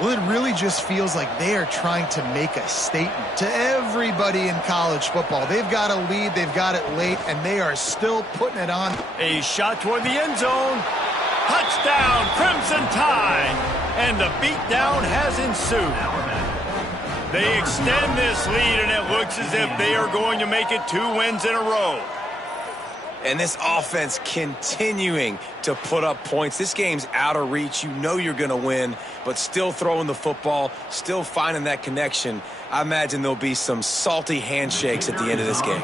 Well, it really just feels like they are trying to make a statement to everybody in college football. They've got a lead, they've got it late, and they are still putting it on. A shot toward the end zone. Touchdown, Crimson Tide. And the beatdown has ensued. They extend this lead, and it looks as if they are going to make it 2 wins in a row. And this offense continuing to put up points. This game's out of reach. You know you're going to win, but still throwing the football, still finding that connection. I imagine there'll be some salty handshakes at the end of this game.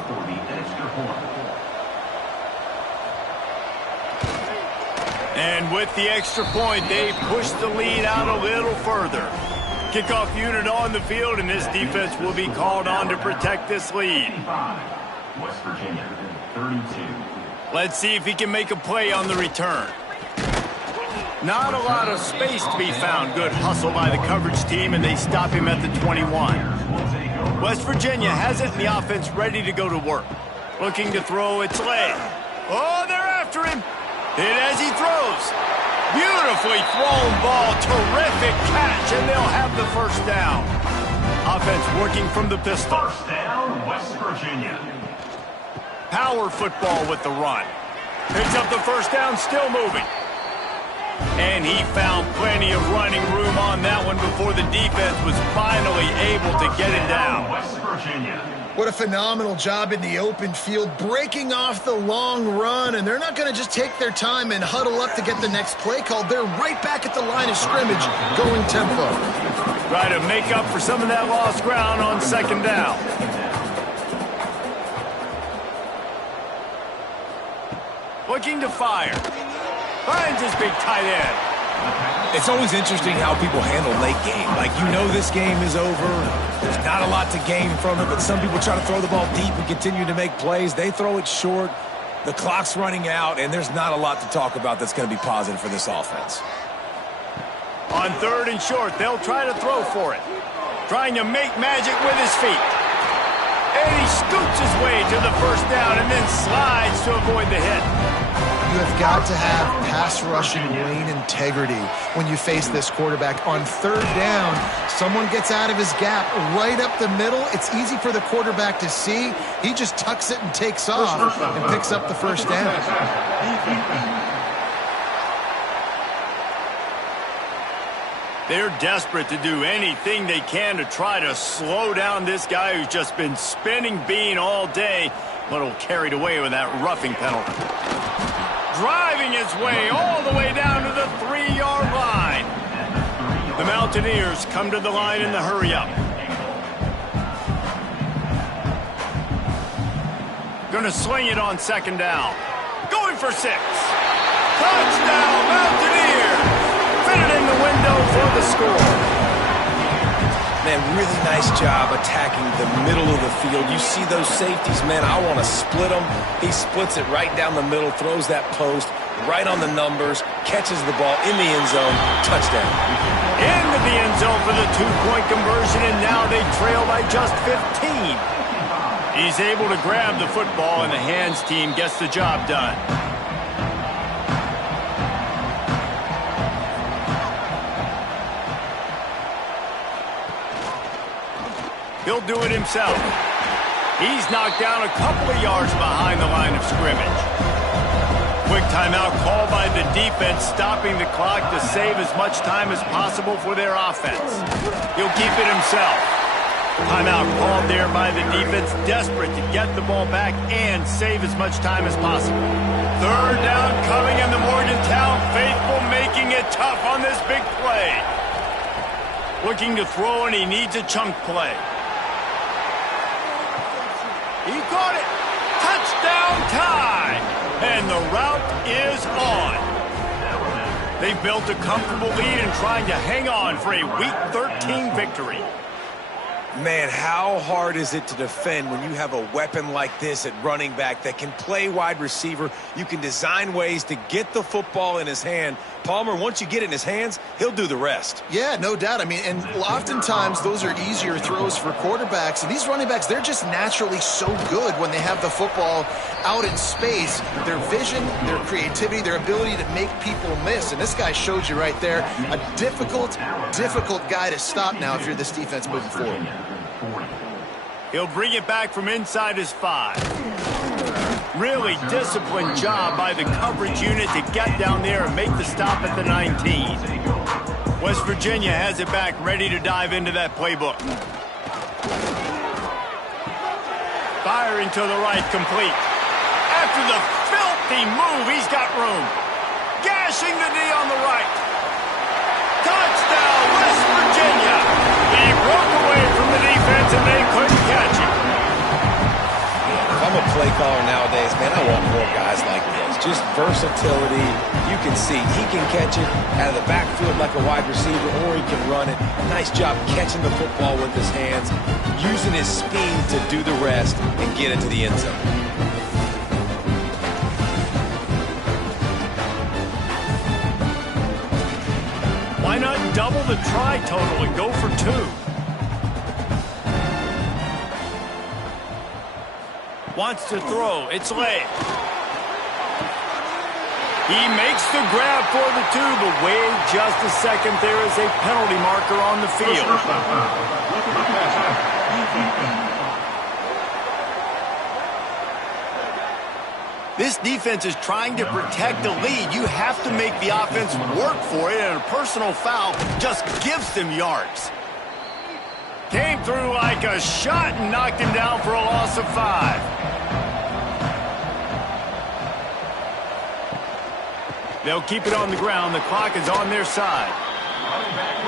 And with the extra point, they push the lead out a little further. Kickoff unit on the field, and this defense will be called on to protect this lead. West Virginia, 32. Let's see if he can make a play on the return. Not a lot of space to be found. Good hustle by the coverage team, and they stop him at the 21. West Virginia has it, and the offense ready to go to work. Looking to throw its leg. Oh, they're after him. Hit as he throws. Beautifully thrown ball. Terrific catch, and they'll have the first down. Offense working from the pistol. First down, West Virginia. Power football with the run. Picks up the first down, still moving. And he found plenty of running room on that one before the defense was finally able to get it down. West Virginia. What a phenomenal job in the open field, breaking off the long run, and they're not going to just take their time and huddle up to get the next play called. They're right back at the line of scrimmage, going tempo. Try to make up for some of that lost ground on second down. Looking to fire. Finds his big tight end. It's always interesting how people handle late game. Like, you know this game is over. There's not a lot to gain from it, but some people try to throw the ball deep and continue to make plays. They throw it short. The clock's running out, and there's not a lot to talk about that's going to be positive for this offense. On third and short, they'll try to throw for it. Trying to make magic with his feet. And he scoots his way to the first down and then slides to avoid the hit. You have got to have pass rushing lane integrity when you face this quarterback. On third down, someone gets out of his gap right up the middle. It's easy for the quarterback to see. He just tucks it and takes off and picks up the first down. They're desperate to do anything they can to try to slow down this guy who's just been spinning bean all day, but will carried away with that roughing penalty. Driving his way all the way down to the 3-yard line. The Mountaineers come to the line in the hurry-up. Going to sling it on second down. Going for 6. Touchdown, Mountaineers! Fit it in the window for the score. Man, really nice job attacking the middle of the field. You see those safeties, man, I want to split them. He splits it right down the middle, throws that post, right on the numbers, catches the ball in the end zone, touchdown. Into the end zone for the 2-point conversion, and now they trail by just 15. He's able to grab the football, and the hands team gets the job done. He'll do it himself. He's knocked down a couple of yards behind the line of scrimmage. Quick timeout called by the defense, stopping the clock to save as much time as possible for their offense. He'll keep it himself. Timeout called there by the defense, desperate to get the ball back and save as much time as possible. Third down coming, and the Morgantown faithful making it tough on this big play. Looking to throw, and he needs a chunk play. He caught it. Touchdown tie. And the route is on. They've built a comfortable lead and trying to hang on for a Week 13 victory. Man, how hard is it to defend when you have a weapon like this at running back that can play wide receiver? You can design ways to get the football in his hand. Palmer, once you get it in his hands, he'll do the rest. Yeah, no doubt. I mean, and oftentimes those are easier throws for quarterbacks. And these running backs, they're just naturally so good when they have the football out in space. Their vision, their creativity, their ability to make people miss. And this guy showed you right there, a difficult guy to stop now if you're this defense moving forward. He'll bring it back from inside his 5. Really disciplined job by the coverage unit to get down there and make the stop at the 19. West Virginia has it back, ready to dive into that playbook. Firing to the right, complete. After the filthy move, he's got room. Gashing the knee on the right. Touchdown, West Virginia. He broke away from the defense and they couldn't catch him. If I'm a play caller nowadays, man, I want more guys like this. Just versatility. You can see he can catch it out of the backfield like a wide receiver, or he can run it. Nice job catching the football with his hands, using his speed to do the rest and get it to the end zone. Why not double the try total and go for 2? Wants to throw. It's late. He makes the grab for the 2, but wait just a second. There is a penalty marker on the field. This defense is trying to protect the lead. You have to make the offense work for it, and a personal foul just gives them yards. Came through like a shot and knocked him down for a loss of 5. They'll keep it on the ground. The clock is on their side.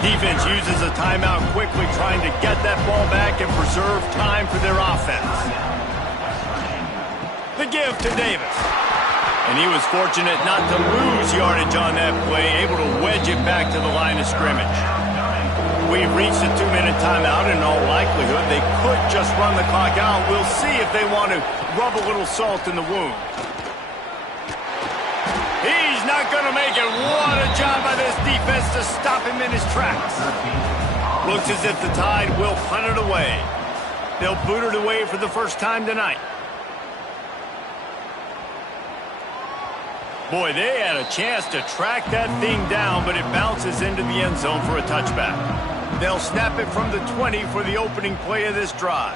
Defense uses a timeout quickly, trying to get that ball back and preserve time for their offense. The give to Davis. And he was fortunate not to lose yardage on that play, able to wedge it back to the line of scrimmage. We've reached a 2-minute timeout. In all likelihood, they could just run the clock out. We'll see if they want to rub a little salt in the wound. He's not going to make it. What a job by this defense to stop him in his tracks. Looks as if the Tide will punt it away. They'll boot it away for the first time tonight. Boy, they had a chance to track that thing down, but it bounces into the end zone for a touchback. They'll snap it from the 20 for the opening play of this drive.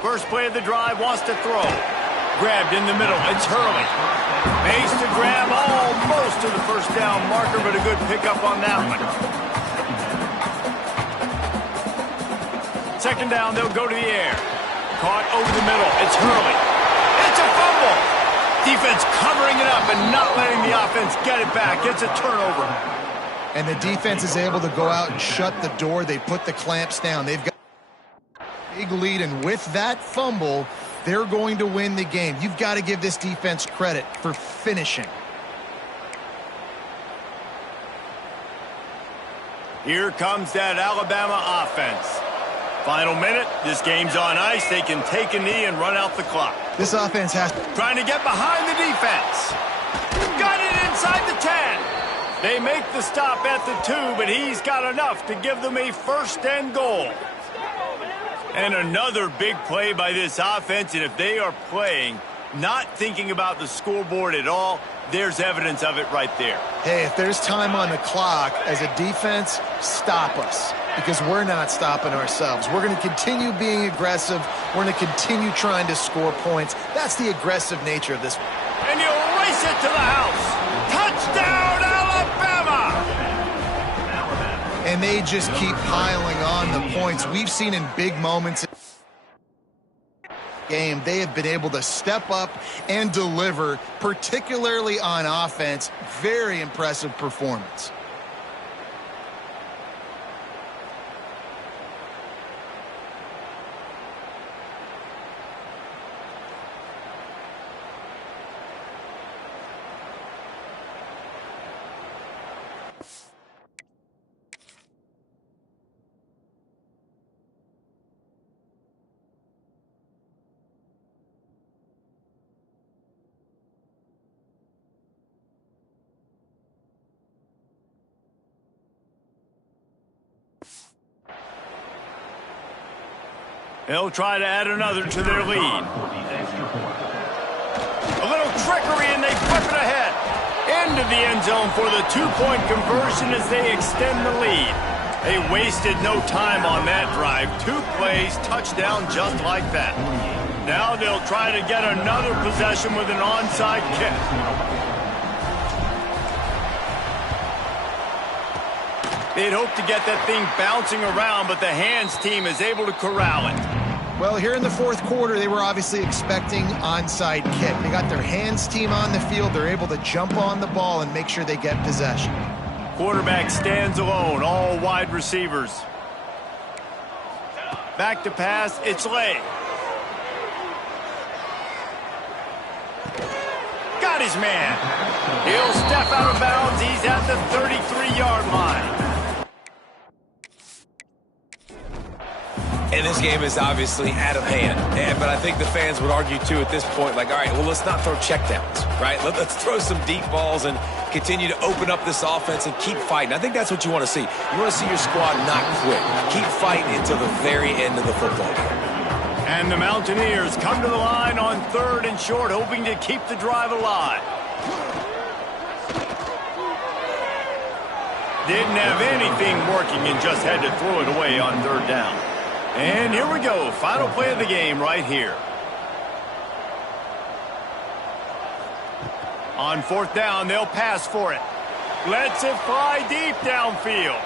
First play of the drive, wants to throw. Grabbed in the middle. It's Hurley. Makes the grab almost to the first down marker, but a good pickup on that one. Second down, they'll go to the air. Caught over the middle. It's Hurley. It's a fumble. Defense covering it up and not letting the offense get it back. It's a turnover. And the defense is able to go out and shut the door. They put the clamps down. They've got a big lead, and with that fumble, they're going to win the game. You've got to give this defense credit for finishing. Here comes that Alabama offense. Final minute. This game's on ice. They can take a knee and run out the clock. This offense has... Trying to get behind the defense. Got it inside the 10. They make the stop at the 2, but he's got enough to give them a first and goal. And another big play by this offense, and if they are playing, not thinking about the scoreboard at all, there's evidence of it right there. Hey, if there's time on the clock, as a defense, stop us, because we're not stopping ourselves. We're going to continue being aggressive. We're going to continue trying to score points. That's the aggressive nature of this. And you race it to the house. Touchdown, Alabama! and they just keep piling on the points. We've seen in big moments game, they have been able to step up and deliver, particularly on offense. Very impressive performance. They'll try to add another to their lead. A little trickery, and they flip it ahead. Into the end zone for the two-point conversion as they extend the lead. They wasted no time on that drive. 2 plays, touchdown just like that. Now they'll try to get another possession with an onside kick. They'd hope to get that thing bouncing around, but the hands team is able to corral it. Well, here in the fourth quarter, they were obviously expecting onside kick. They got their hands team on the field. They're able to jump on the ball and make sure they get possession. Quarterback stands alone, all wide receivers. Back to pass, it's Lay. Got his man. He'll step out of bounds. He's at the 33-yard line. And this game is obviously out of hand. But I think the fans would argue, too, at this point, like, all right, well, let's not throw checkdowns, right? Let's throw some deep balls and continue to open up this offense and keep fighting. I think that's what you want to see. You want to see your squad not quit. Keep fighting until the very end of the football game. And the Mountaineers come to the line on 3rd and short, hoping to keep the drive alive. Didn't have anything working and just had to throw it away on 3rd down. And here we go, final play of the game right here. On 4th down, they'll pass for it. Lets it fly deep downfield.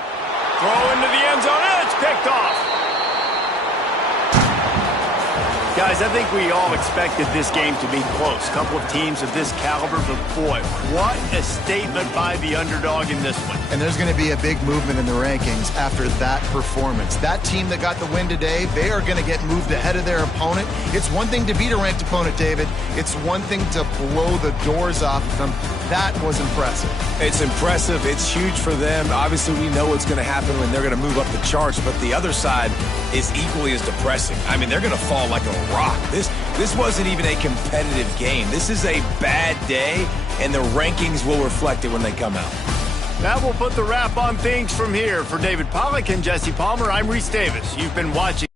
Throw into the end zone, and it's picked off. Guys, I think we all expected this game to be close. A couple of teams of this caliber, but boy, what a statement by the underdog in this one. And there's going to be a big movement in the rankings after that performance. That team that got the win today, they are going to get moved ahead of their opponent. It's one thing to beat a ranked opponent, David. It's one thing to blow the doors off of them. That was impressive. It's impressive. It's huge for them. Obviously, we know what's going to happen when they're going to move up the charts, but the other side is equally as depressing. I mean, they're going to fall like a rock. This wasn't even a competitive game. This is a bad day, and the rankings will reflect it when they come out. That will put the wrap on things from here. For David Pollack and Jesse Palmer, I'm Reese Davis. You've been watching.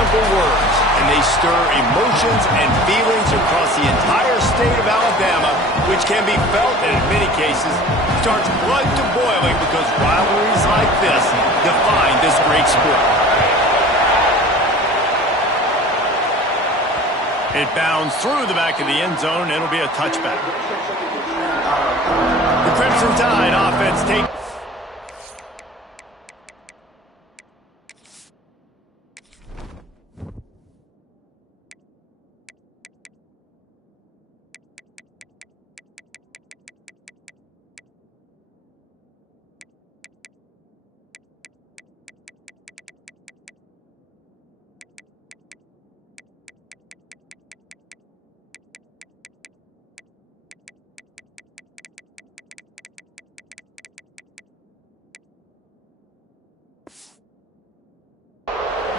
simple words, and they stir emotions and feelings across the entire state of Alabama, which can be felt and in many cases starts blood to boiling because rivalries like this define this great sport. It bounds through the back of the end zone. It'll be a touchback. The Crimson Tide offense takes...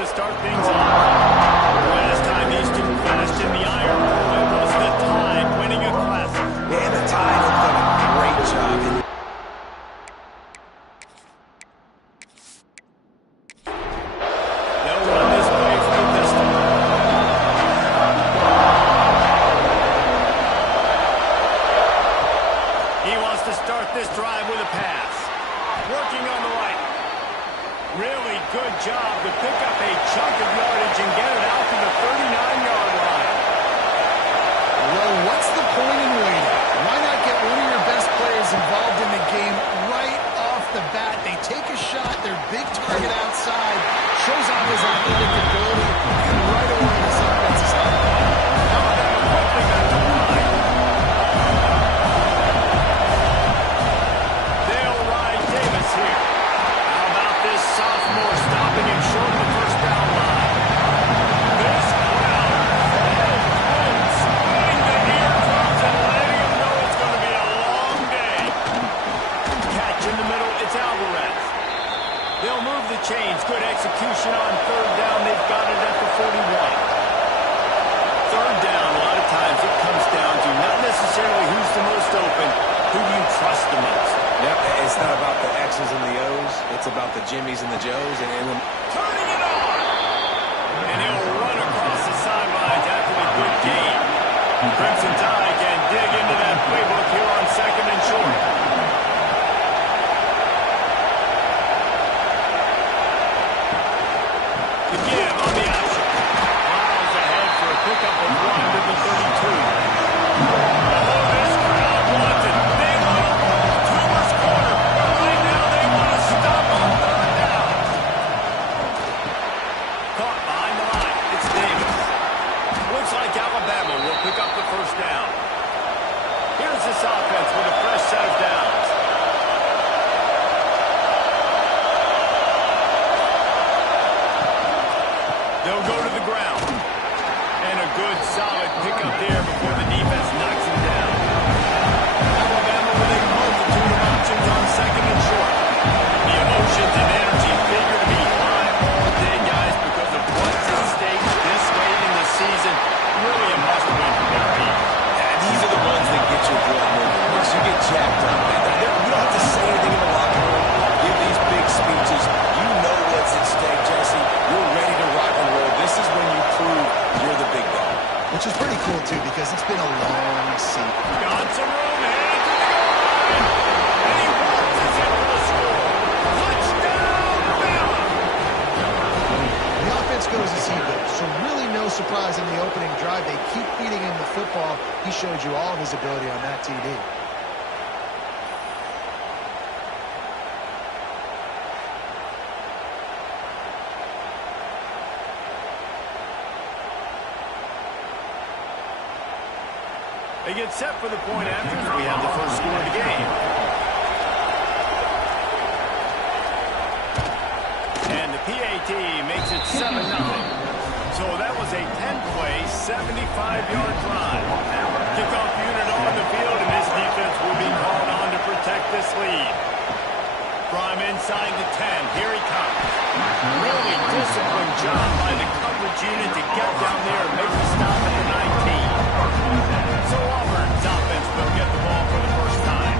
to start things off. Last time these two clashed in the Iron Bowl, it was the Tide winning a classic. And the Tide have done a great job. They'll run this play from the pistol. He wants to start this drive with a pass. Working on the right. Really good job to pick up a chunk of yardage and get it out to the 39-yard line. Well, what's the point in waiting? Why not get one of your best players involved in the game right off the bat? They take a shot, their big target outside, shows off his athletic ability, and right away this offense is out. Alabama quickly got to the line. They'll ride Davis here. How about this sophomore stopping him short of the first down line? This crowd swelling the eardrums and letting him know it's going to be a long day. Catch in the middle, it's Alvarez. They'll move the chains. Good execution on third down. They've got it at the 41. Third down, a lot of times it comes down to not necessarily who's the most open, who do you trust the most. Yep, it's not about the X's and the O's. It's about the Jimmies and the Joes. And when Turning it on! And he'll run across the sidelines after the good gain. Crimson Tide can dig into that playbook here on second and short. The give on the action. Miles ahead for a pickup of one to the 32. Oh, this crowd wants it. They want to roll Toomer's corner. Right now they want to stop on third down. Caught behind the line. It's Davis. Looks like Alabama will pick up the first down. Here's this offense with a fresh set of downs. They'll go to the ground. And a good, solid pickup there before the defense knocks him down. Alabama with a multitude of options on second and short. The emotions and energy figure to be high all day, guys, because of what's at stake this late in the season. Really a must-win for their team. these are the ones that get your blood moving. Once you get jacked up, man, you don't have to say anything in the locker room. Give these big speeches. You know what's at stake, Jesse. You're ready to rock and roll. This is when you prove you're the big dog. Which is pretty cool, too, because it's been a long season. Got some room, headed to the goal line. And he waltzes in for the score. Touchdown, Bama! The offense goes as he goes, so really no surprise in the opening drive. They keep feeding him the football. He showed you all of his ability on that TD. They get set for the point after as we have the first score of the game. And the PAT makes it 7-0. So that was a 10-play, 75-yard drive. Kickoff unit on the field, and this defense will be called on to protect this lead. Prime inside the 10. Here he comes. Really disciplined job by the coverage unit to get down there and make the stop at the 19. So Auburn's offense will get the ball for the first time.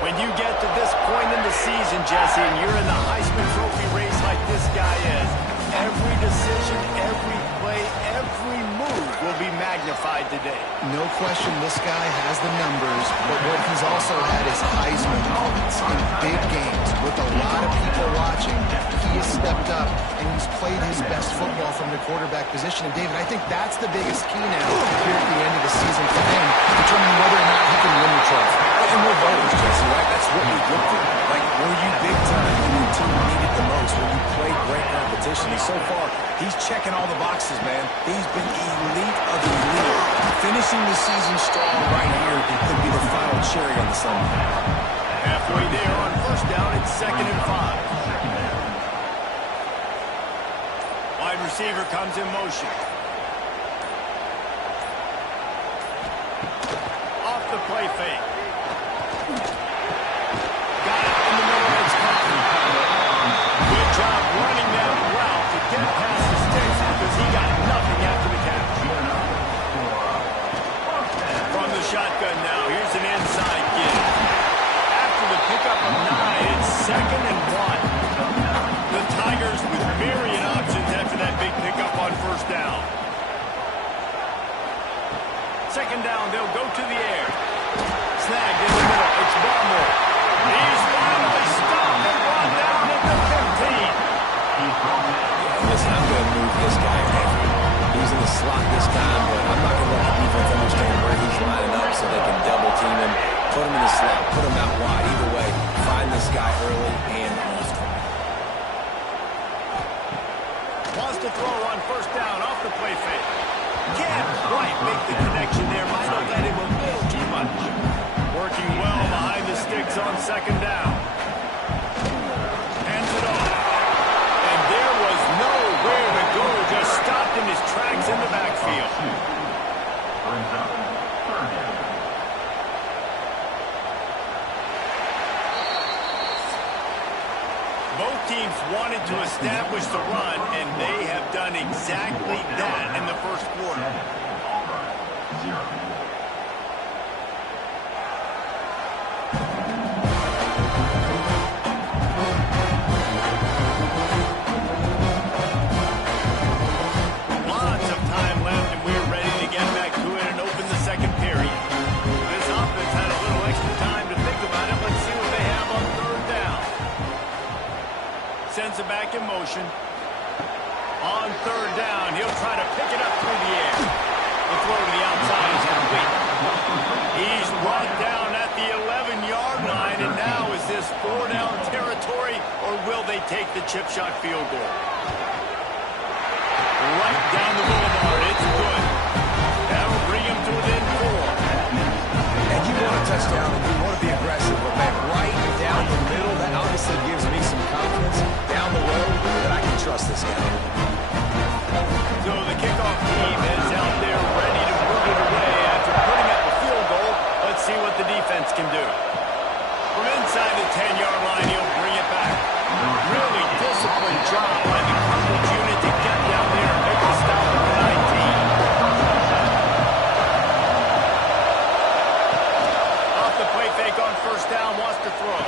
When you get to this point in the season, Jesse, and you're in the Heisman Trophy race like this guy is, every decision, every Tide today. No question this guy has the numbers, but what he's also had is Heisman moments in big games with a lot of people watching. He has stepped up, and he's played his best football from the quarterback position. And, David, I think that's the biggest key now here at the end of the season for him, determining whether or not he can win the trophy. And we're voters, Jesse, right? That's what we look for. Like, were you big time when your team needed the most, when you played great competition? And so far, he's checking all the boxes, man. He's been elite of elite. Finishing the season strong right here could be the final cherry on the Sunday. Halfway there on first down, it's 2nd and 5. Wide receiver comes in motion. Off the play fake. Got it in the middle of his coffee. Good job running that route to get past the sticks because he got nothing after the catch. From the shotgun now, here's an inside give. After the pickup of 9, it's 2nd and 1. The Tigers with myriad options after that big pickup on first down. 2nd down, they'll go to the air. Snagged in the middle, it's Barmore. He's finally stopped and brought down at the 15. Listen, I'm going to move this guy heavy. He's in the slot this time, but I'm not going to let the defense understand where he's lining up so they can double team him, put him in the slot, put him out wide. Either way, find this guy early and often. Wants to throw on first down off the play fake. Can't quite make the connection there. Might have let him a little too much. Working well behind the sticks on 2nd down. Hands it off. And there was nowhere to go. Just stopped in his tracks in the backfield. Brings up 3rd down. Both teams wanted to establish the run, and they have done exactly that in the first quarter. 0. Lots of time left, and we're ready to get back to it and open the 2nd period. This offense had a little extra time to think about it. Let's see what they have on 3rd down. Sends it back in motion. On 3rd down, he'll try to pick it up through the air. The throw to the outside is complete. He's brought down at the 11-yard line, and now is this 4-down territory, or will they take the chip shot field goal? Right down the boulevard, it's good. That'll bring him to within 4. And you want a touchdown and you want to be aggressive, but man, right down the middle, that obviously gives me some confidence down the road that I can trust this guy. So the kickoff team is out there ready to move it away after putting up a field goal. Let's see what the defense can do. From inside the 10-yard line, he'll bring it back. Really disciplined job by the coverage unit to get down there and make a stop at the 19. Off the play fake on first down, wants to throw.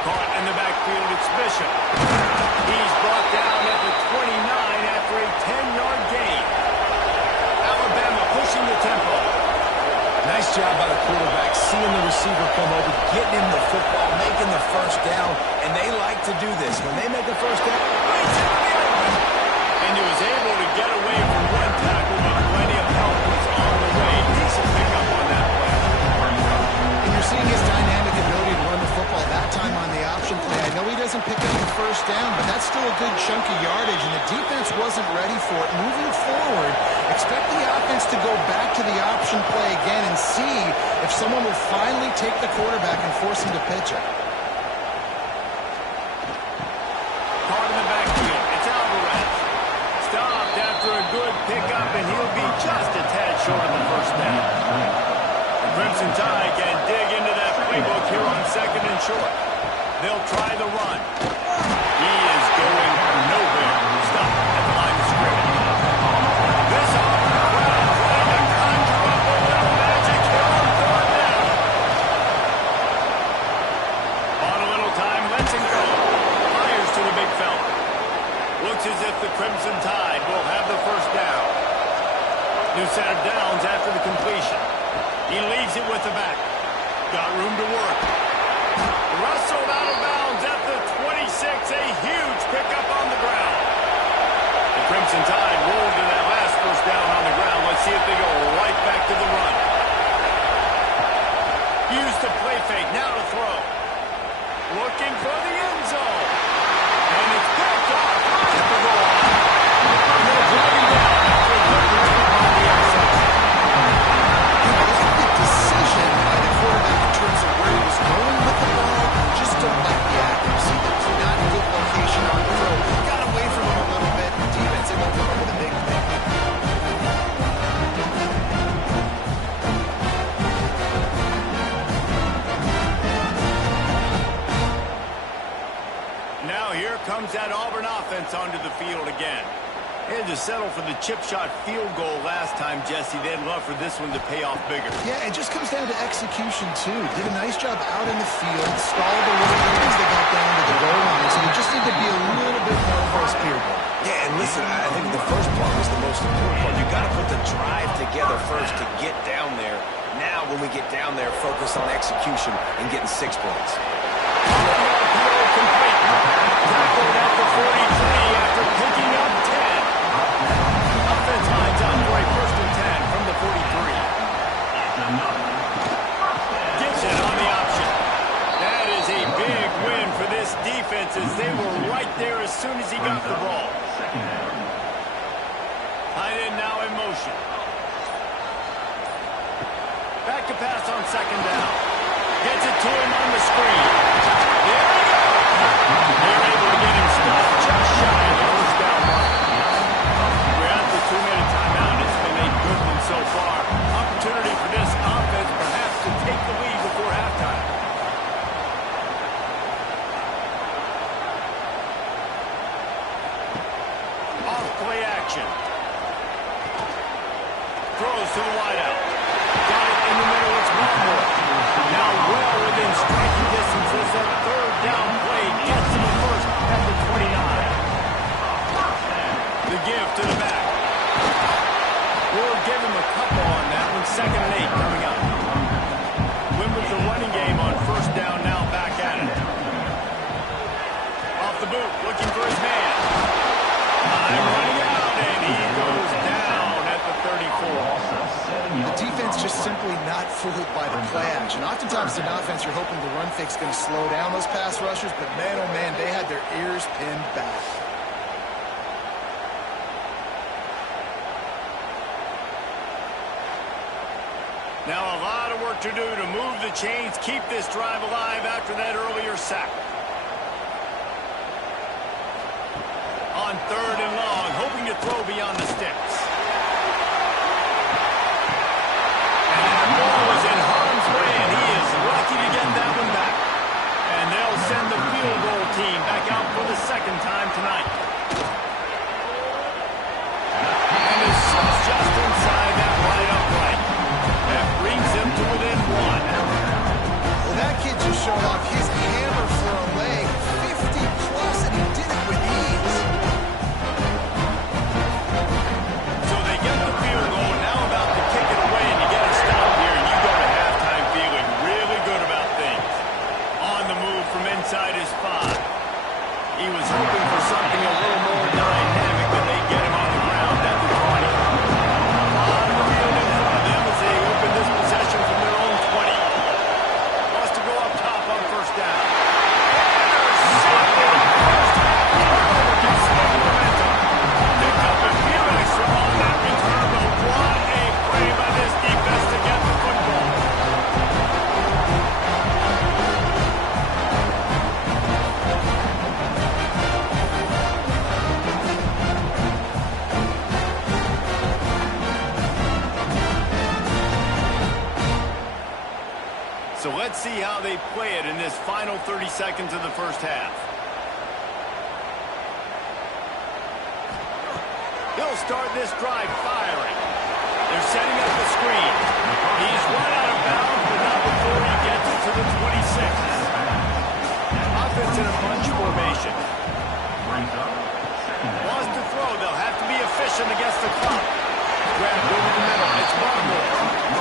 Caught in the backfield, it's Bishop. He's brought down at the 29 after a 10-yard gain. Alabama pushing the tempo. Nice job by the quarterback, seeing the receiver come over, getting him the football, making the first down, and they like to do this. When they make a first down, and he was able to get away from one tackle, but plenty of help was on the way. Decent pickup on that play. And you're seeing his dynamic ability to run the football that time on the option play. I know he doesn't pick up the first down, but that's still a good chunk of yardage, and the defense wasn't ready for it. Moving forward, expect the offense to go back to the option play again and see if someone will finally take the quarterback and force him to pitch it. Caught in the backfield. It's Alvarez. Stopped after a good pickup, and he'll be just a tad short of the first down. The Crimson Tide can dig into that playbook here on 2nd and short. They'll try the run. He is going nowhere. Stop at the line of scrimmage. This Auburn crowd trying to conjure up a little magic here on 3rd down. On a little time, lets him go. Fires to the big fella. Looks as if the Crimson Tide will have the first down. New set of downs after Got room to work. Wrestled out of bounds at the 26. A huge pickup on the ground. The Crimson Tide rolled to that last first down on the ground. Let's see if they go right back to the run. Use the play fake. Now to throw. Looking for the end zone. And it's picked off right at the goal line. And they're driving down after a good return on the exit. This was a decision by the quarterback in terms of where he was going with the ball. Just don't like the accuracy. There's not a good location on the throw. Got away from him a little bit. The defense able to come up with a big play. Now here comes that Auburn offense onto the field again. They had to settle for the chip shot field goal last time, Jesse. They'd love for this one to pay off bigger. Yeah, it just comes down to execution, too. Did a nice job out in the field, stalled a little bit once they got down to the goal line. So they just need to be a little bit more first-period. Yeah, and listen, I think the first part was the most important part. You got to put the drive together first to get down there. Now, when we get down there, focus on execution and getting 6 points. Tackled at the 43 after picking up 10. Offense lines out for a 1st and 10 from the 43. Gibson on the option. That is a big win for this defense as they were right there as soon as he got the ball. Tight end now in motion. Back to pass on 2nd down. Gets it to him on the screen. There we go. They're able to get him stopped just shy of the 1st down mark. We're at the 2-minute timeout. It's been a good one so far. Opportunity for this offense perhaps to take the lead before halftime. Off play action. Throws to the wideout. Got it in the middle. It's Barmore. Now well within striking distance as that 3rd down play gets him the 1st at the 29. The give to the back. We'll give him a couple on that one. 2nd and 8 coming up. Win with the running game on 1st down now back at it. Off the boot, looking for his man. Time running out, and he goes down at the 34. The defense just simply not fooled by the play action. Oftentimes in offense, you're hoping the run fake's going to slow down those pass rushers, but man, oh man, they had their ears pinned back. Now a lot of work to do to move the chains, keep this drive alive after that earlier sack. On 3rd and long, hoping to throw beyond the sticks. Was in harm's way, and he is lucky to get that one back. And they'll send the field goal team back out for the 2nd time tonight. And his son's just inside that right upright. That brings him to within 1. Well, that kid just showed off his hammer for a leg, 50-plus, and he did it with ease. So they get the field goal, now about to kick it away, and you get a stop here, and you go to halftime feeling really good about things. On the move from inside his 5. He was hoping for something a little more dynamic, but they get him on the ground at the 20. On the field in front of them as they open this possession from their own 20. Wants to go up top on 1st down. Intercepted. First half turnover can slow the momentum. Picked up a few extra on that return, but what a play by this defense to get the football. So let's see how they play it in this final 30 seconds of the 1st half. He'll start this drive firing. They're setting up the screen. He's run out of bounds, but not before he gets it to the 26. Offense in a bunch formation. Wants to throw. They'll have to be efficient against the clock. Grabbed over the middle. It's Barmore.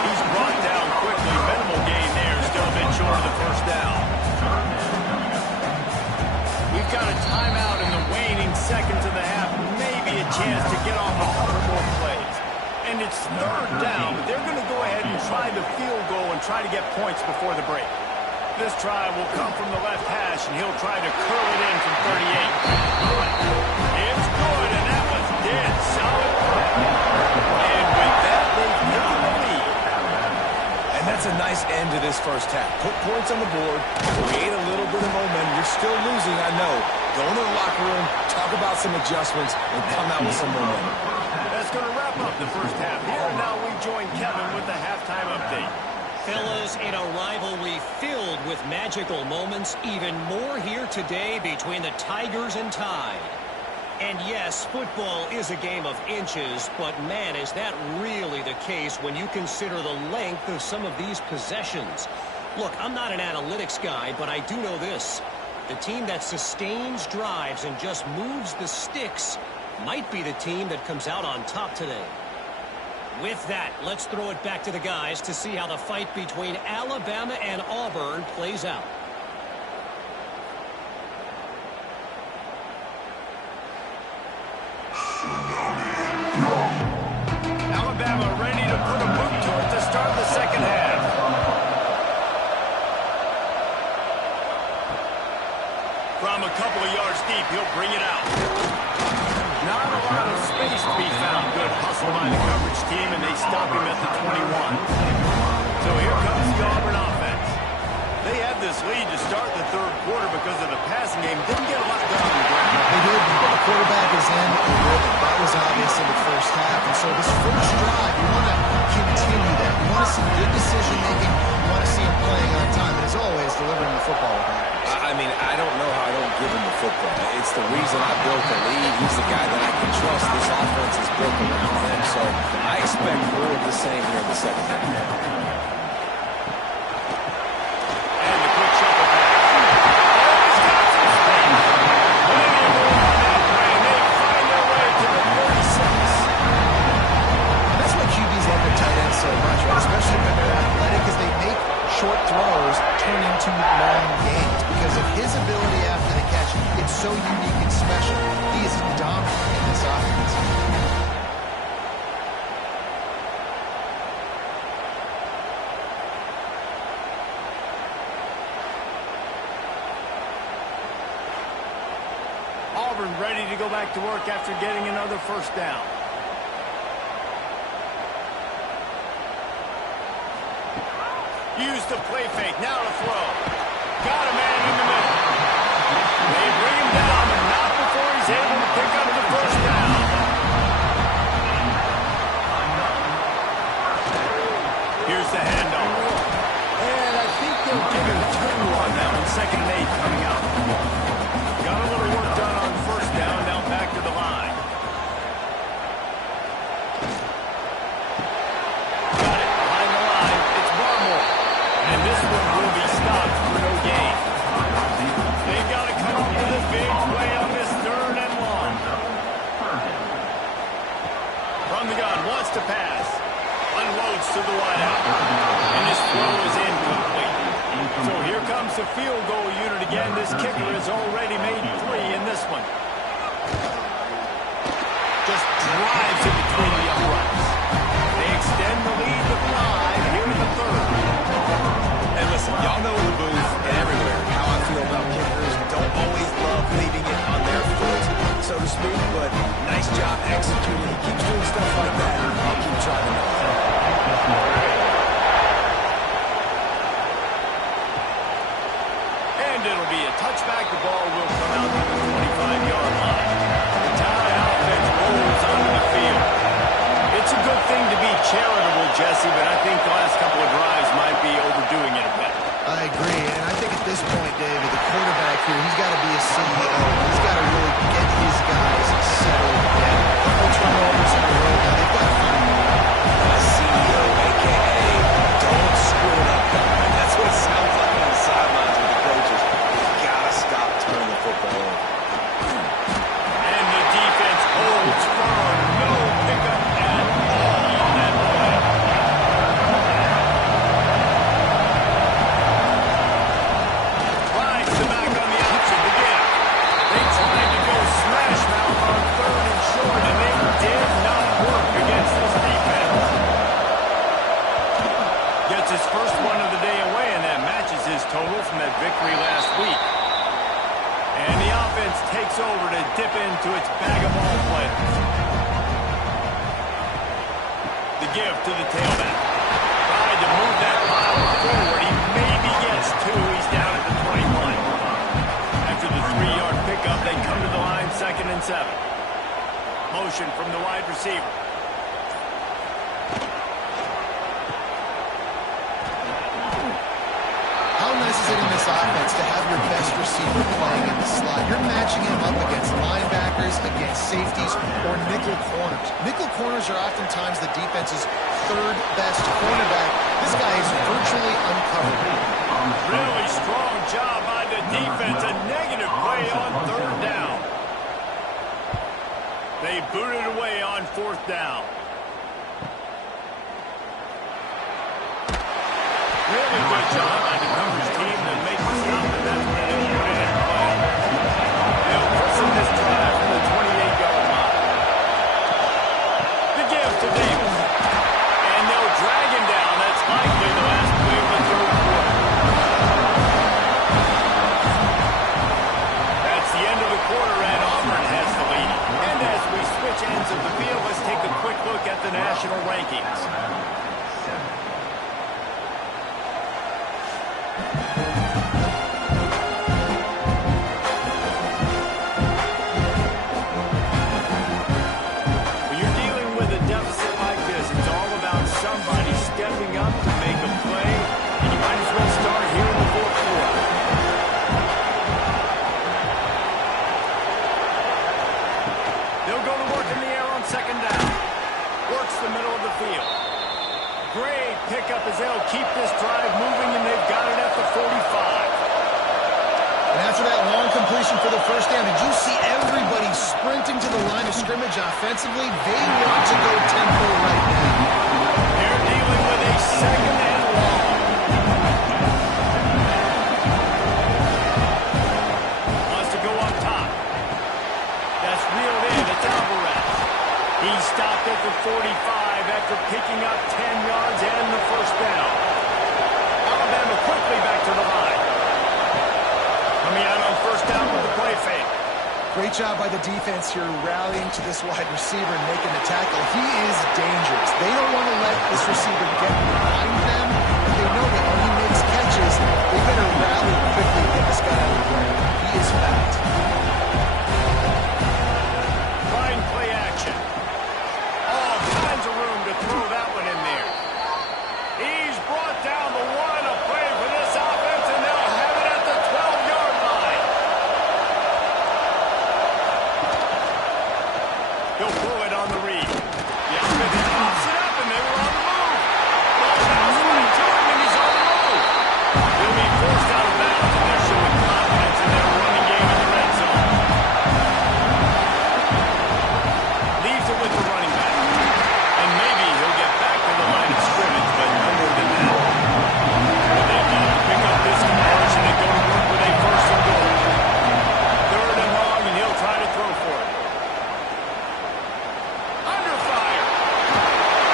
He's brought down quickly. Minimal gain there. Still a bit chance to get off a couple more plays. And it's third down, but they're going to go ahead and try the field goal and try to get points before the break. This try will come from the left hash, and he'll try to curl it in from 38. It's good, and that was dead solid. And with that, they've taken the lead. And that's a nice end to this first half. Put points on the board, create a little bit of momentum. You're still losing, I know. Go into the locker room, talk about some adjustments, and come out with some momentum. That's going to wrap up the first half here, and now we join Kevin with the halftime update. Fellas, in a rivalry filled with magical moments, even more here today between the Tigers and Tide. And yes, football is a game of inches, but man, is that really the case when you consider the length of some of these possessions. Look, I'm not an analytics guy, but I do know this. The team that sustains drives and just moves the sticks might be the team that comes out on top today. With that, let's throw it back to the guys to see how the fight between Alabama and Auburn plays out. Alabama ready to put a boot to it to start the second half. From a couple of yards deep, he'll bring it out. Not a lot of space to be found. Good hustle by the coverage team, and they stop him at the 21. So here comes the Auburn offense. They had this lead to start the third quarter because of the passing game. Didn't get a lot done on the ground. They did, but the quarterback is in a rhythm. That was obvious in the first half. And so this first drive, you want to continue that. You want to see good decision-making. You want to see him playing on time. And as always, delivering the football with accuracy. I mean, I don't know how I don't give him the football. It's the reason I built the lead. He's the guy that I can trust. This offense is built around him. So I expect more of the same here in the second half. So much, right? Especially when they're athletic, because they make short throws turn into long gains because of his ability after the catch. It's so unique and special. He is dominant in this offense. Auburn ready to go back to work after getting another first down. Use the play fake. Now to throw. Got a man in the middle. They bring him down, but not before he's able to pick up the first down. Here's the handoff. And I think they'll give him 2 on that one. 2nd and 8 coming out. Got a little work done on first down. Now back to the line. And this one will be stopped for no gain. They've got to come up with a big play on this 3rd and long. From the gun, wants to pass. Unloads to the wideout. And this throw is incomplete. So here comes the field goal unit again. This kicker has already made 3 in this one. Just drives it between the uprights. They extend the lead to 5 here in the 3rd. And listen, y'all know in the booth and everywhere how I feel about kickers. Don't always love leaving it on their foot, so to speak, but nice job executing. He keeps doing stuff like that. I'll keep trying to know. And it'll be a touchback. The ball will come out to the 25-yard line. The Tide offense rolls onto the field. It's a good thing to be charitable, Jesse, but I think the last couple of drives might be overdoing it a bit. I agree, and I think at this point, David, the quarterback here, he's got to be a CEO. He's got to really get his guys settled down. A couple turnovers in a row now. They've got to find A CEO, a.k.a. don't screw it up, guy. That's what it sounds like on the sidelines with the coaches. You've got to stop turning the football over. And the defense holds firm. No pickup at all on that play. Rides the back on the option again. They that victory last week. And the offense takes over to dip into its bag of ball players. The give to the tailback. Tried to move that pile forward. He maybe gets two. He's down at the 21. After the 3-yard pickup, they come to the line 2nd and 7. Motion from the wide receiver. How nice is it in this offense to have your best receiver playing in the slot? You're matching him up against linebackers, against safeties, or nickel corners. Nickel corners are oftentimes the defense's 3rd best cornerback. This guy is virtually uncovered. Really strong job by the defense. A negative play on 3rd down. They booted away on 4th down. Really good job by the coverage team to make the stop, and that's where they put it in play. They'll christen this drive from the 28-yard line. The give to Davis. And they'll drag him down. That's likely the last play of the 3rd quarter. That's the end of the quarter, and Auburn has the lead. And as we switch ends of the field, let's take a quick look at the national rankings. Stepping up to make a play, and you might as well start here in the 4th quarter. They'll go to work in the air on 2nd down. Works the middle of the field. Great pickup as they'll keep this drive moving, and they've got it at the 45. And after that long completion for the 1st down, did you see everybody sprinting to the line of scrimmage offensively? They want to go tempo right now. They're dealing with a 2nd and long. Wants to go up top. That's reeled in. It's Alvarez. He stopped at the 45 after picking up 10 yards and the 1st down. Alabama quickly back to the line. Coming out on 1st down with the play fake. Great job by the defense here rallying to this wide receiver and making the tackle. He is dangerous. They don't want to let this receiver get behind them. But they know that when he makes catches, they better rally quickly and get this guy out of the way. He is fast. Fine play action. All kinds of room to throw that one in there. He's brought down the one. A play for this offense, and they'll have it at the 12-yard line. He'll pull it on the read. The offense pops it up, and they were on the move. Ball bounced right to him, and he's on the move. He'll be forced out of bounds, and they're showing confidence in their running game in the red zone. Leaves it with the running back. And maybe he'll get back to the line of scrimmage, but no more than that. They've got to pick up this conversion and go to work with a 1st and goal. 3rd and long, and he'll try to throw for it. Under fire.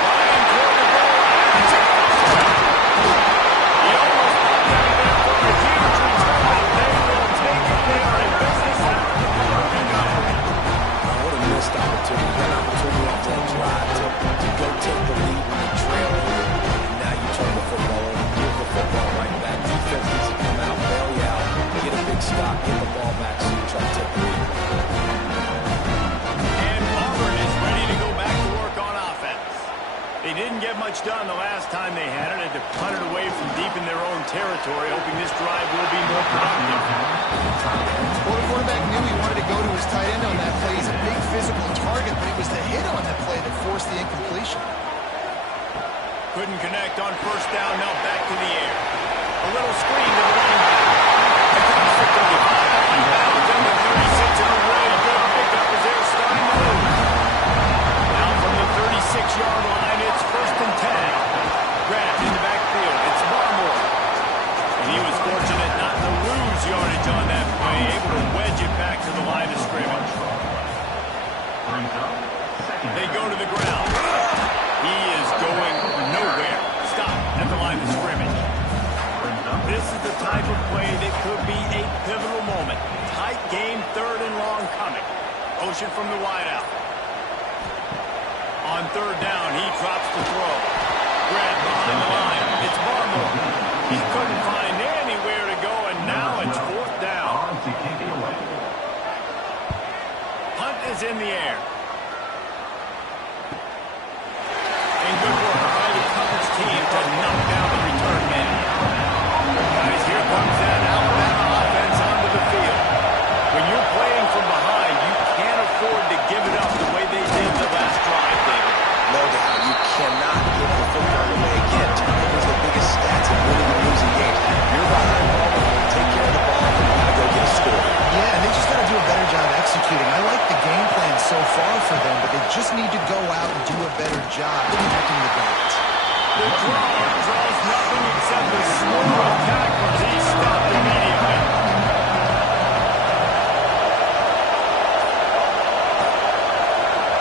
Flying toward the goal line. He almost popped out of there for a huge return, but they will take it. They are in business after the quarter recovery. What a missed opportunity. That opportunity off that drive to go take the lead when you trail it. And now you turn the football over, give the football right back. Defense needs to come out, bail you out, get a big stop, get the ball back so you try to take the lead. And Auburn is ready to go back to work on offense. They didn't get much done the last time they had it. Had to punt it away from deep in their own territory, hoping this drive will be more productive. Well, the quarterback knew he wanted to go to his tight end on that play. He's a big physical target, but it was the hit on that play that forced the incompletion. Couldn't connect on 1st down, now back to the air. A little screen to the running back. Across the 35, inbounds, and the 36 in a really good pickup as they're starting to move. Now from the 36-yard line, it's 1st and 10. Grabbed in the backfield, it's Barmore. And he was fortunate not to lose yardage on that play, able to wedge it back to the line of scrimmage. They go to the ground. He is going nowhere. Stop at the line of scrimmage. This is the type of play that could be a pivotal moment. Tight game, third and long coming. Motion from the wideout. On third down, he drops the throw. Grab behind the line. It's Barmore. He couldn't find anywhere to go, and now it's fourth down. On to kick it away. Punt is in the air. And good work by the coverage team to knock down the return man. Guys, here comes that Alabama offense onto the field. When you're playing from behind, you can't afford to give it up the way they did the last drive, David. No doubt, you cannot give the football away again. Turnovers the biggest stats in winning and losing games. You're behind ball, take care of the ball, and you got to go get a score. Yeah, and they just got to do a better job executing. I like the game plan so far for them, but they just need to go out and do a better job connecting the dots. The draw draws nothing except the swarm of tacklers. He stopped immediately.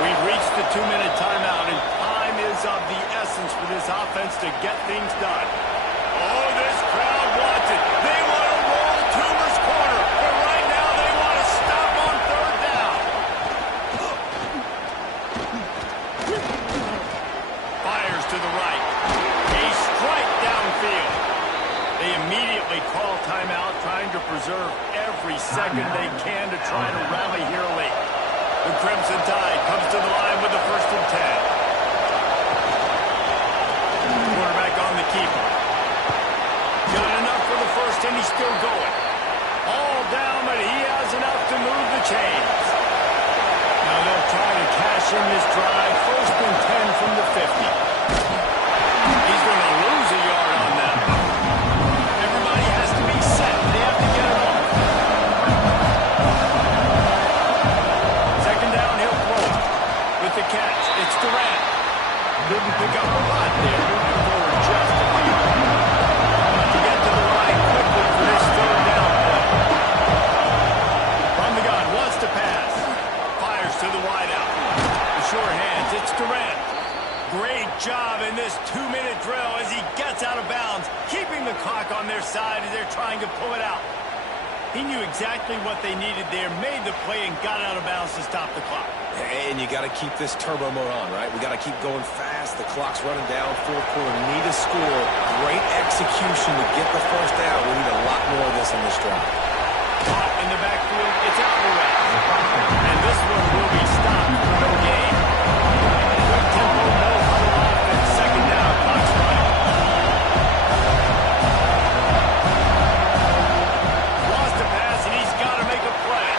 We've reached the 2-minute timeout, and time is of the essence for this offense to get things done. Oh, this crowd wants it. They want to roll Toomer's corner, but right now they want to stop on third down. Fires to the right. A strike downfield. They immediately call timeout, trying to preserve every second they can to try to rally here late. The Crimson Tide comes to the line with the 1st and 10. Quarterback on the keeper. Got enough for the first, and he's still going. All down, but he has enough to move the chains. Now they'll try to cash in this drive. 1st and 10 from the 50. He's going to lose a yard on that. Everybody has to be set. They have to get it off. Second down, he'll throw it. With the catch, it's Durant. Didn't pick up a lot there. Moving forward just a few. To get to the line quickly for this third down play. From the gun, wants to pass. Fires to the wideout. The sure hands, it's Durant. Great job in this 2-minute drill as he gets out of bounds, keeping the clock on their side as they're trying to pull it out. He knew exactly what they needed there, made the play, and got out of bounds to stop the clock. And you got to keep this turbo mode on, right? We got to keep going fast. The clock's running down. Fourth quarter, need a score. Great execution to get the first down. We need a lot more of this on this drive. Caught in the backfield, it's Alvarez. And this one will be stopped for no gain. Quick tempo, no huddle offense. Second down, clock's running. Lost a pass, and he's got to make a play.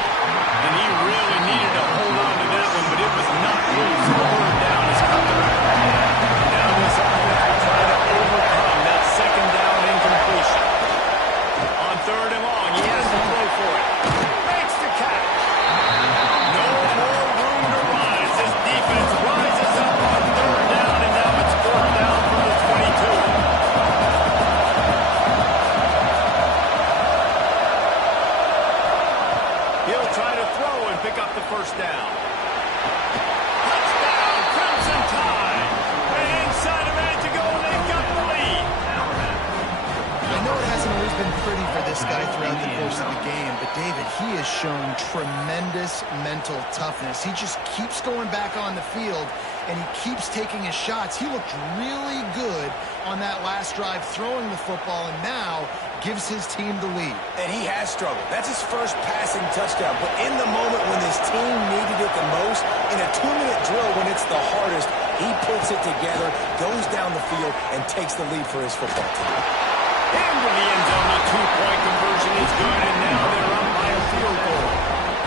And he really needed to hold on to that one, but it was not loose. So the third down is coming. Now this offense will try to overcome that second down incompletion. On third and long, he has to throw for it. Makes the catch. No more room to rise. This defense rises up on third down, and now it's fourth down from the 22. He'll try to throw and pick up the first down. Touchdown, Crimson Tide. And inside a minute to go, and they've got the lead. I know it hasn't always been pretty for this guy throughout the course of the game, but David, he has shown tremendous mental toughness. He just keeps going back on the field, and he keeps taking his shots. He looked really good on that last drive throwing the football, and now gives his team the lead. And he has struggled. That's his first passing touchdown. But in the moment when his team needed it the most, in a 2-minute drill when it's the hardest, he puts it together, goes down the field, and takes the lead for his football team. Into the end zone, the two-point conversion is good, and now they're up by a field goal.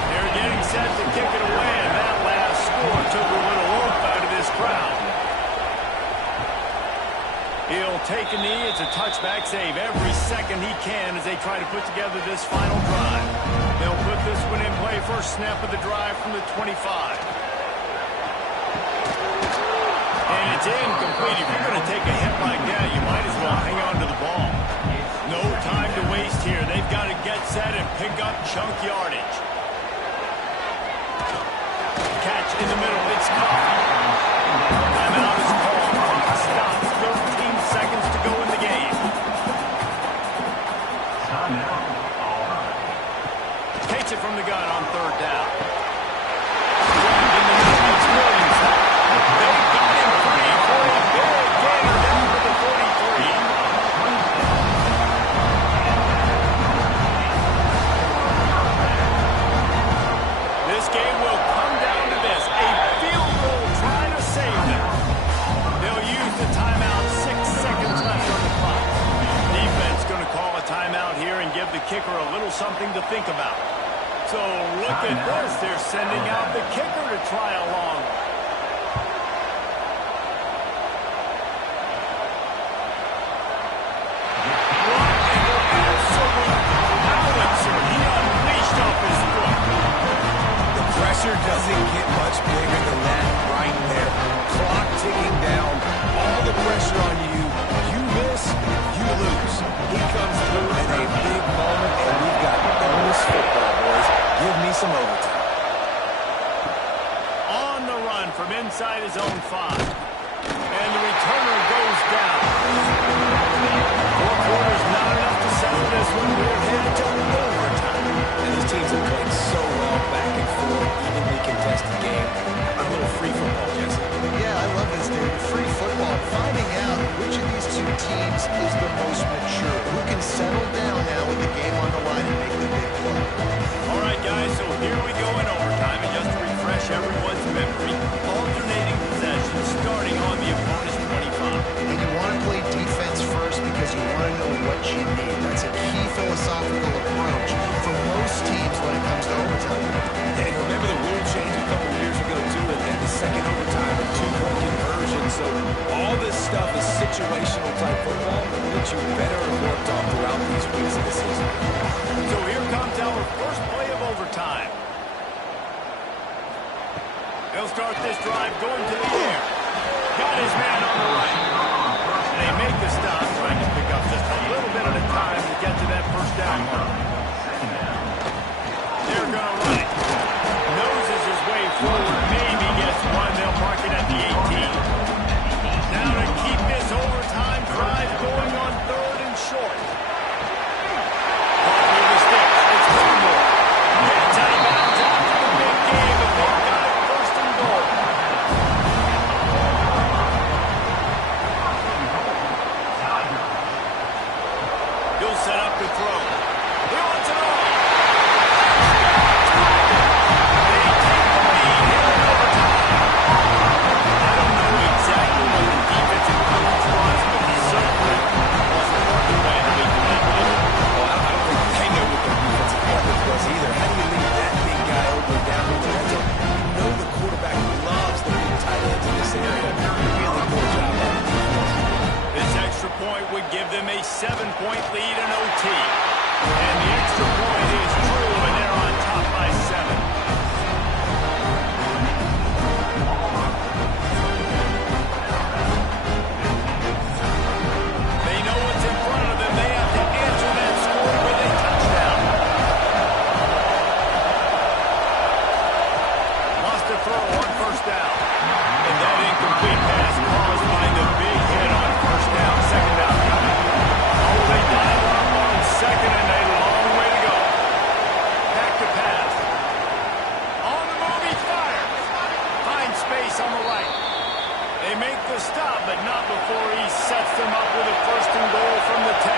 They're getting set to kick it away, and that last score took a little oomph out of this crowd. He'll take a knee. It's a touchback save every second he can as they try to put together this final drive. They'll put this one in play. First snap of the drive from the 25. And it's incomplete. If you're going to take a hit like that, you might as well hang on to the ball. No time to waste here. They've got to get set and pick up chunk yardage. Catch in the middle. It's caught. Timeout is called. Clock stops. 13 seconds to go in the game. Timeout. All right. Takes it from the gun on third down. In the middle, it's Williamson. They got him free for a big gainer down to the 43. This game will come down to this. A field goal trying to save them. They'll use the timeout. 6 seconds left on the clock. Defense going to call a timeout here and give the kicker a little something to think about. So look at this. They're sending out the kicker to try a long one. What an absolute howitzer. He unleashed off his foot. The pressure doesn't get much bigger than that right there. Clock ticking down, all the pressure on you. You miss, you lose. He comes through in a big moment, and we've got bonus football, boys. Give me some overtime. On the run from inside his own 5. And the returner goes down. 4 quarters not enough to settle this one. We're headed to overtime. And these teams have played so well back and forth, evenly contested game. A little free football, Jesse. Yeah, I love this, David. Free football. Finding out which of these two teams is the most mature. Who can settle down now with the game on the line and make the big play. All right, guys, so here we go in overtime. And just to refresh everyone's memory, alternating possession starting on the opponent's 25. And you want to play defense first because you want to know what you need. That's a key philosophical approach for most teams when it comes to overtime. And remember the rule change a couple years ago, too, and the second overtime and 2-point conversion. So all this stuff is situational type football that you better have worked on throughout these weeks of the season. So here comes our first play of overtime. They'll start this drive going to the air. Got his man on the right. They make the stop, trying to pick up just a little bit at a time to get to that first down mark. They're going to run it. Noses his way forward, maybe gets one. They'll mark it at the 18. Now to keep this overtime drive going on third and short. Caught with the sticks. It's one more. Gets out of bounds after the big game, but they've got it first and goal. He'll set up to throw. He wants it all. They take the lead here in overtime. I don't know exactly what the defensive coach was, but he certainly wasn't working way to lead that way. Well, I don't think they know what their defensive coverage was either. How do you leave that big guy open down in the red zone? You know the quarterback loves the big tight ends in this area. Really poor job by the defense. This extra point would give them a 7-point lead in OT. And the extra point is true, and they're on top by 7. They know what's in front of them. They have to answer that score with a touchdown. Lost a throw on first down. And that incomplete pass caused by the big hit on first down. Second down coming. Oh, they dial up on second, and a long way to go. Back to pass. On the move, he fires. Finds space on the right. They make the stop, but not before he sets them up with a first and goal from the 10.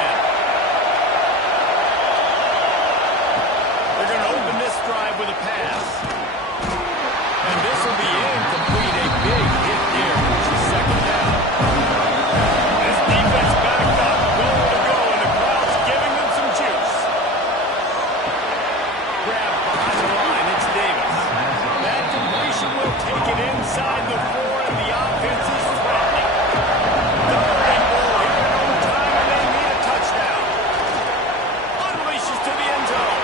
They're going to open this drive with a pass. And this will be incomplete. A big hit there, which is second down. This defense backed up, goal to go, and the crowd's giving them some juice. Grab behind the line, it's Davis. That completion will take it inside the 4, and the offense is threatening. Third and goal here in overtime, and they need a touchdown. Unleashes to the end zone.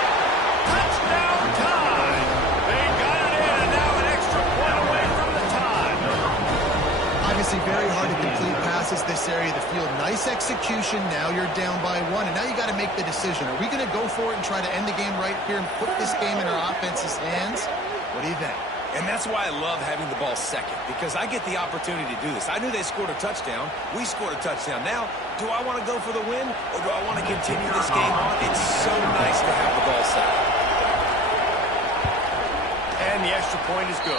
Touchdown time! They got it in, and now an extra point away from the tie. Obviously very hard to complete passes this area of the field. Nice execution. Now you're down by 1, and now you got to make the decision. Are we going to go for it and try to end the game right here and put this game in our offense's hands? What do you think? And that's why I love having the ball second, because I get the opportunity to do this. I knew they scored a touchdown. We scored a touchdown. Now, do I want to go for the win, or do I want to continue this game on and the extra point is good.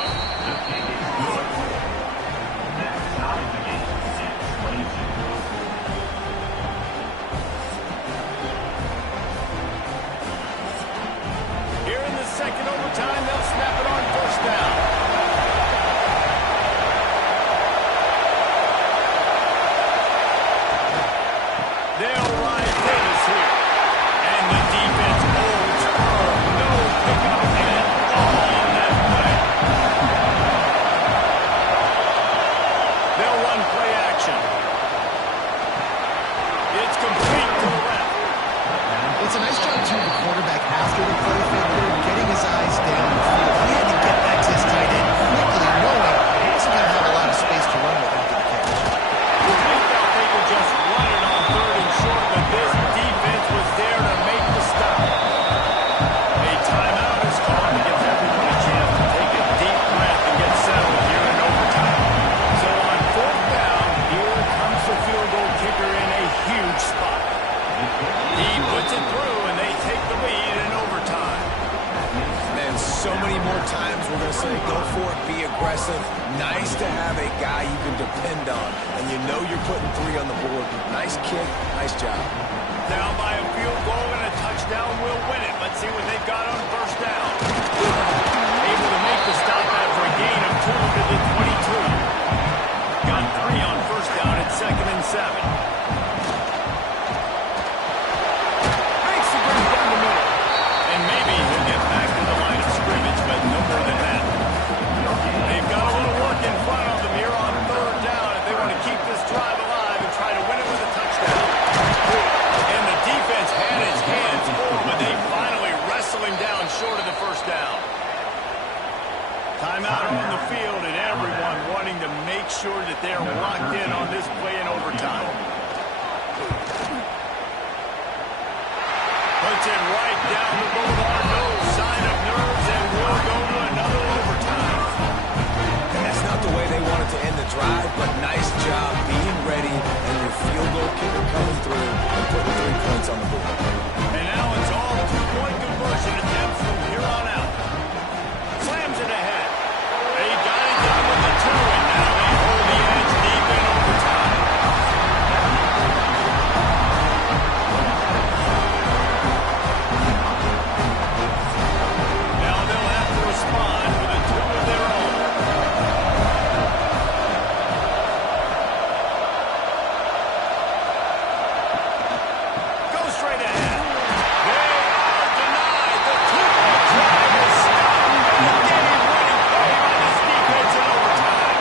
Here in the second overtime, they'll snap it on first down. They'll ride Davis here. And the defense holds firm. No pickup at all on that play. They'll run play action. It's complete to the left. It's a nice job, too, the quarterback after the play fake, getting his eyes down the field. He had to get back to his tight end quickly, knowing he wasn't going to have a lot of space to run with after the catch. You think that they could just run it on third and short, but this defense was there to make the stop. A timeout is called to give everyone a chance to take a deep breath and get settled here in overtime. So on fourth down, here comes the field goal kicker in a huge spot. He puts it through, and they take the lead in overtime. Man, so many more times we're going to say go for it, be aggressive. Nice to have a guy you can depend on, and you know you're putting 3 on the board. Nice kick, nice job. Down by a field goal and a touchdown will win it. Let's see what they've got on first down. Able to make the stop after a gain of 2 to the 22. Got 3 on first down at 2nd and 7. Makes the break down the middle. And maybe he'll get back to the line of scrimmage, but no more than that. They've got a little work in front of them here on third down if they want to keep this drive alive and try to win it with a touchdown. And the defense had its hands full, but they finally wrestle him down short of the first down. Timeout on the field, and everyone wanting to make sure that they're locked in on this play in overtime. Puts it right down the boulevard. No sign of nerves, and we'll go to another overtime. And that's not the way they wanted to end the drive, but nice job being ready and your field goal kicker coming through and putting 3 points on the board. And now it's all 2-point conversion attempts from here on out. Slams it ahead. They got it done with the 2, and now they hold the edge deep in overtime. Now they'll have to respond with a 2 of their own. Go straight ahead. They are denied. The 2-point drive is stopped. And the game-winning play by this defense in overtime.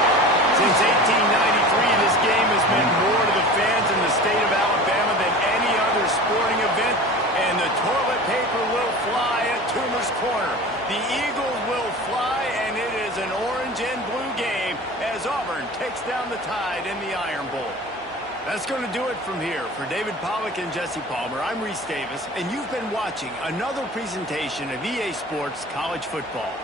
Since 1893, this game has meant more to the fans in the state of Alabama than any other sporting event, and the toilet paper will fly at Toomer's Corner. The Eagles will fly, and it is an orange and blue game as Auburn takes down the Tide in the Iron Bowl. That's going to do it from here. For David Pollack and Jesse Palmer, I'm Reese Davis, and you've been watching another presentation of EA Sports College Football.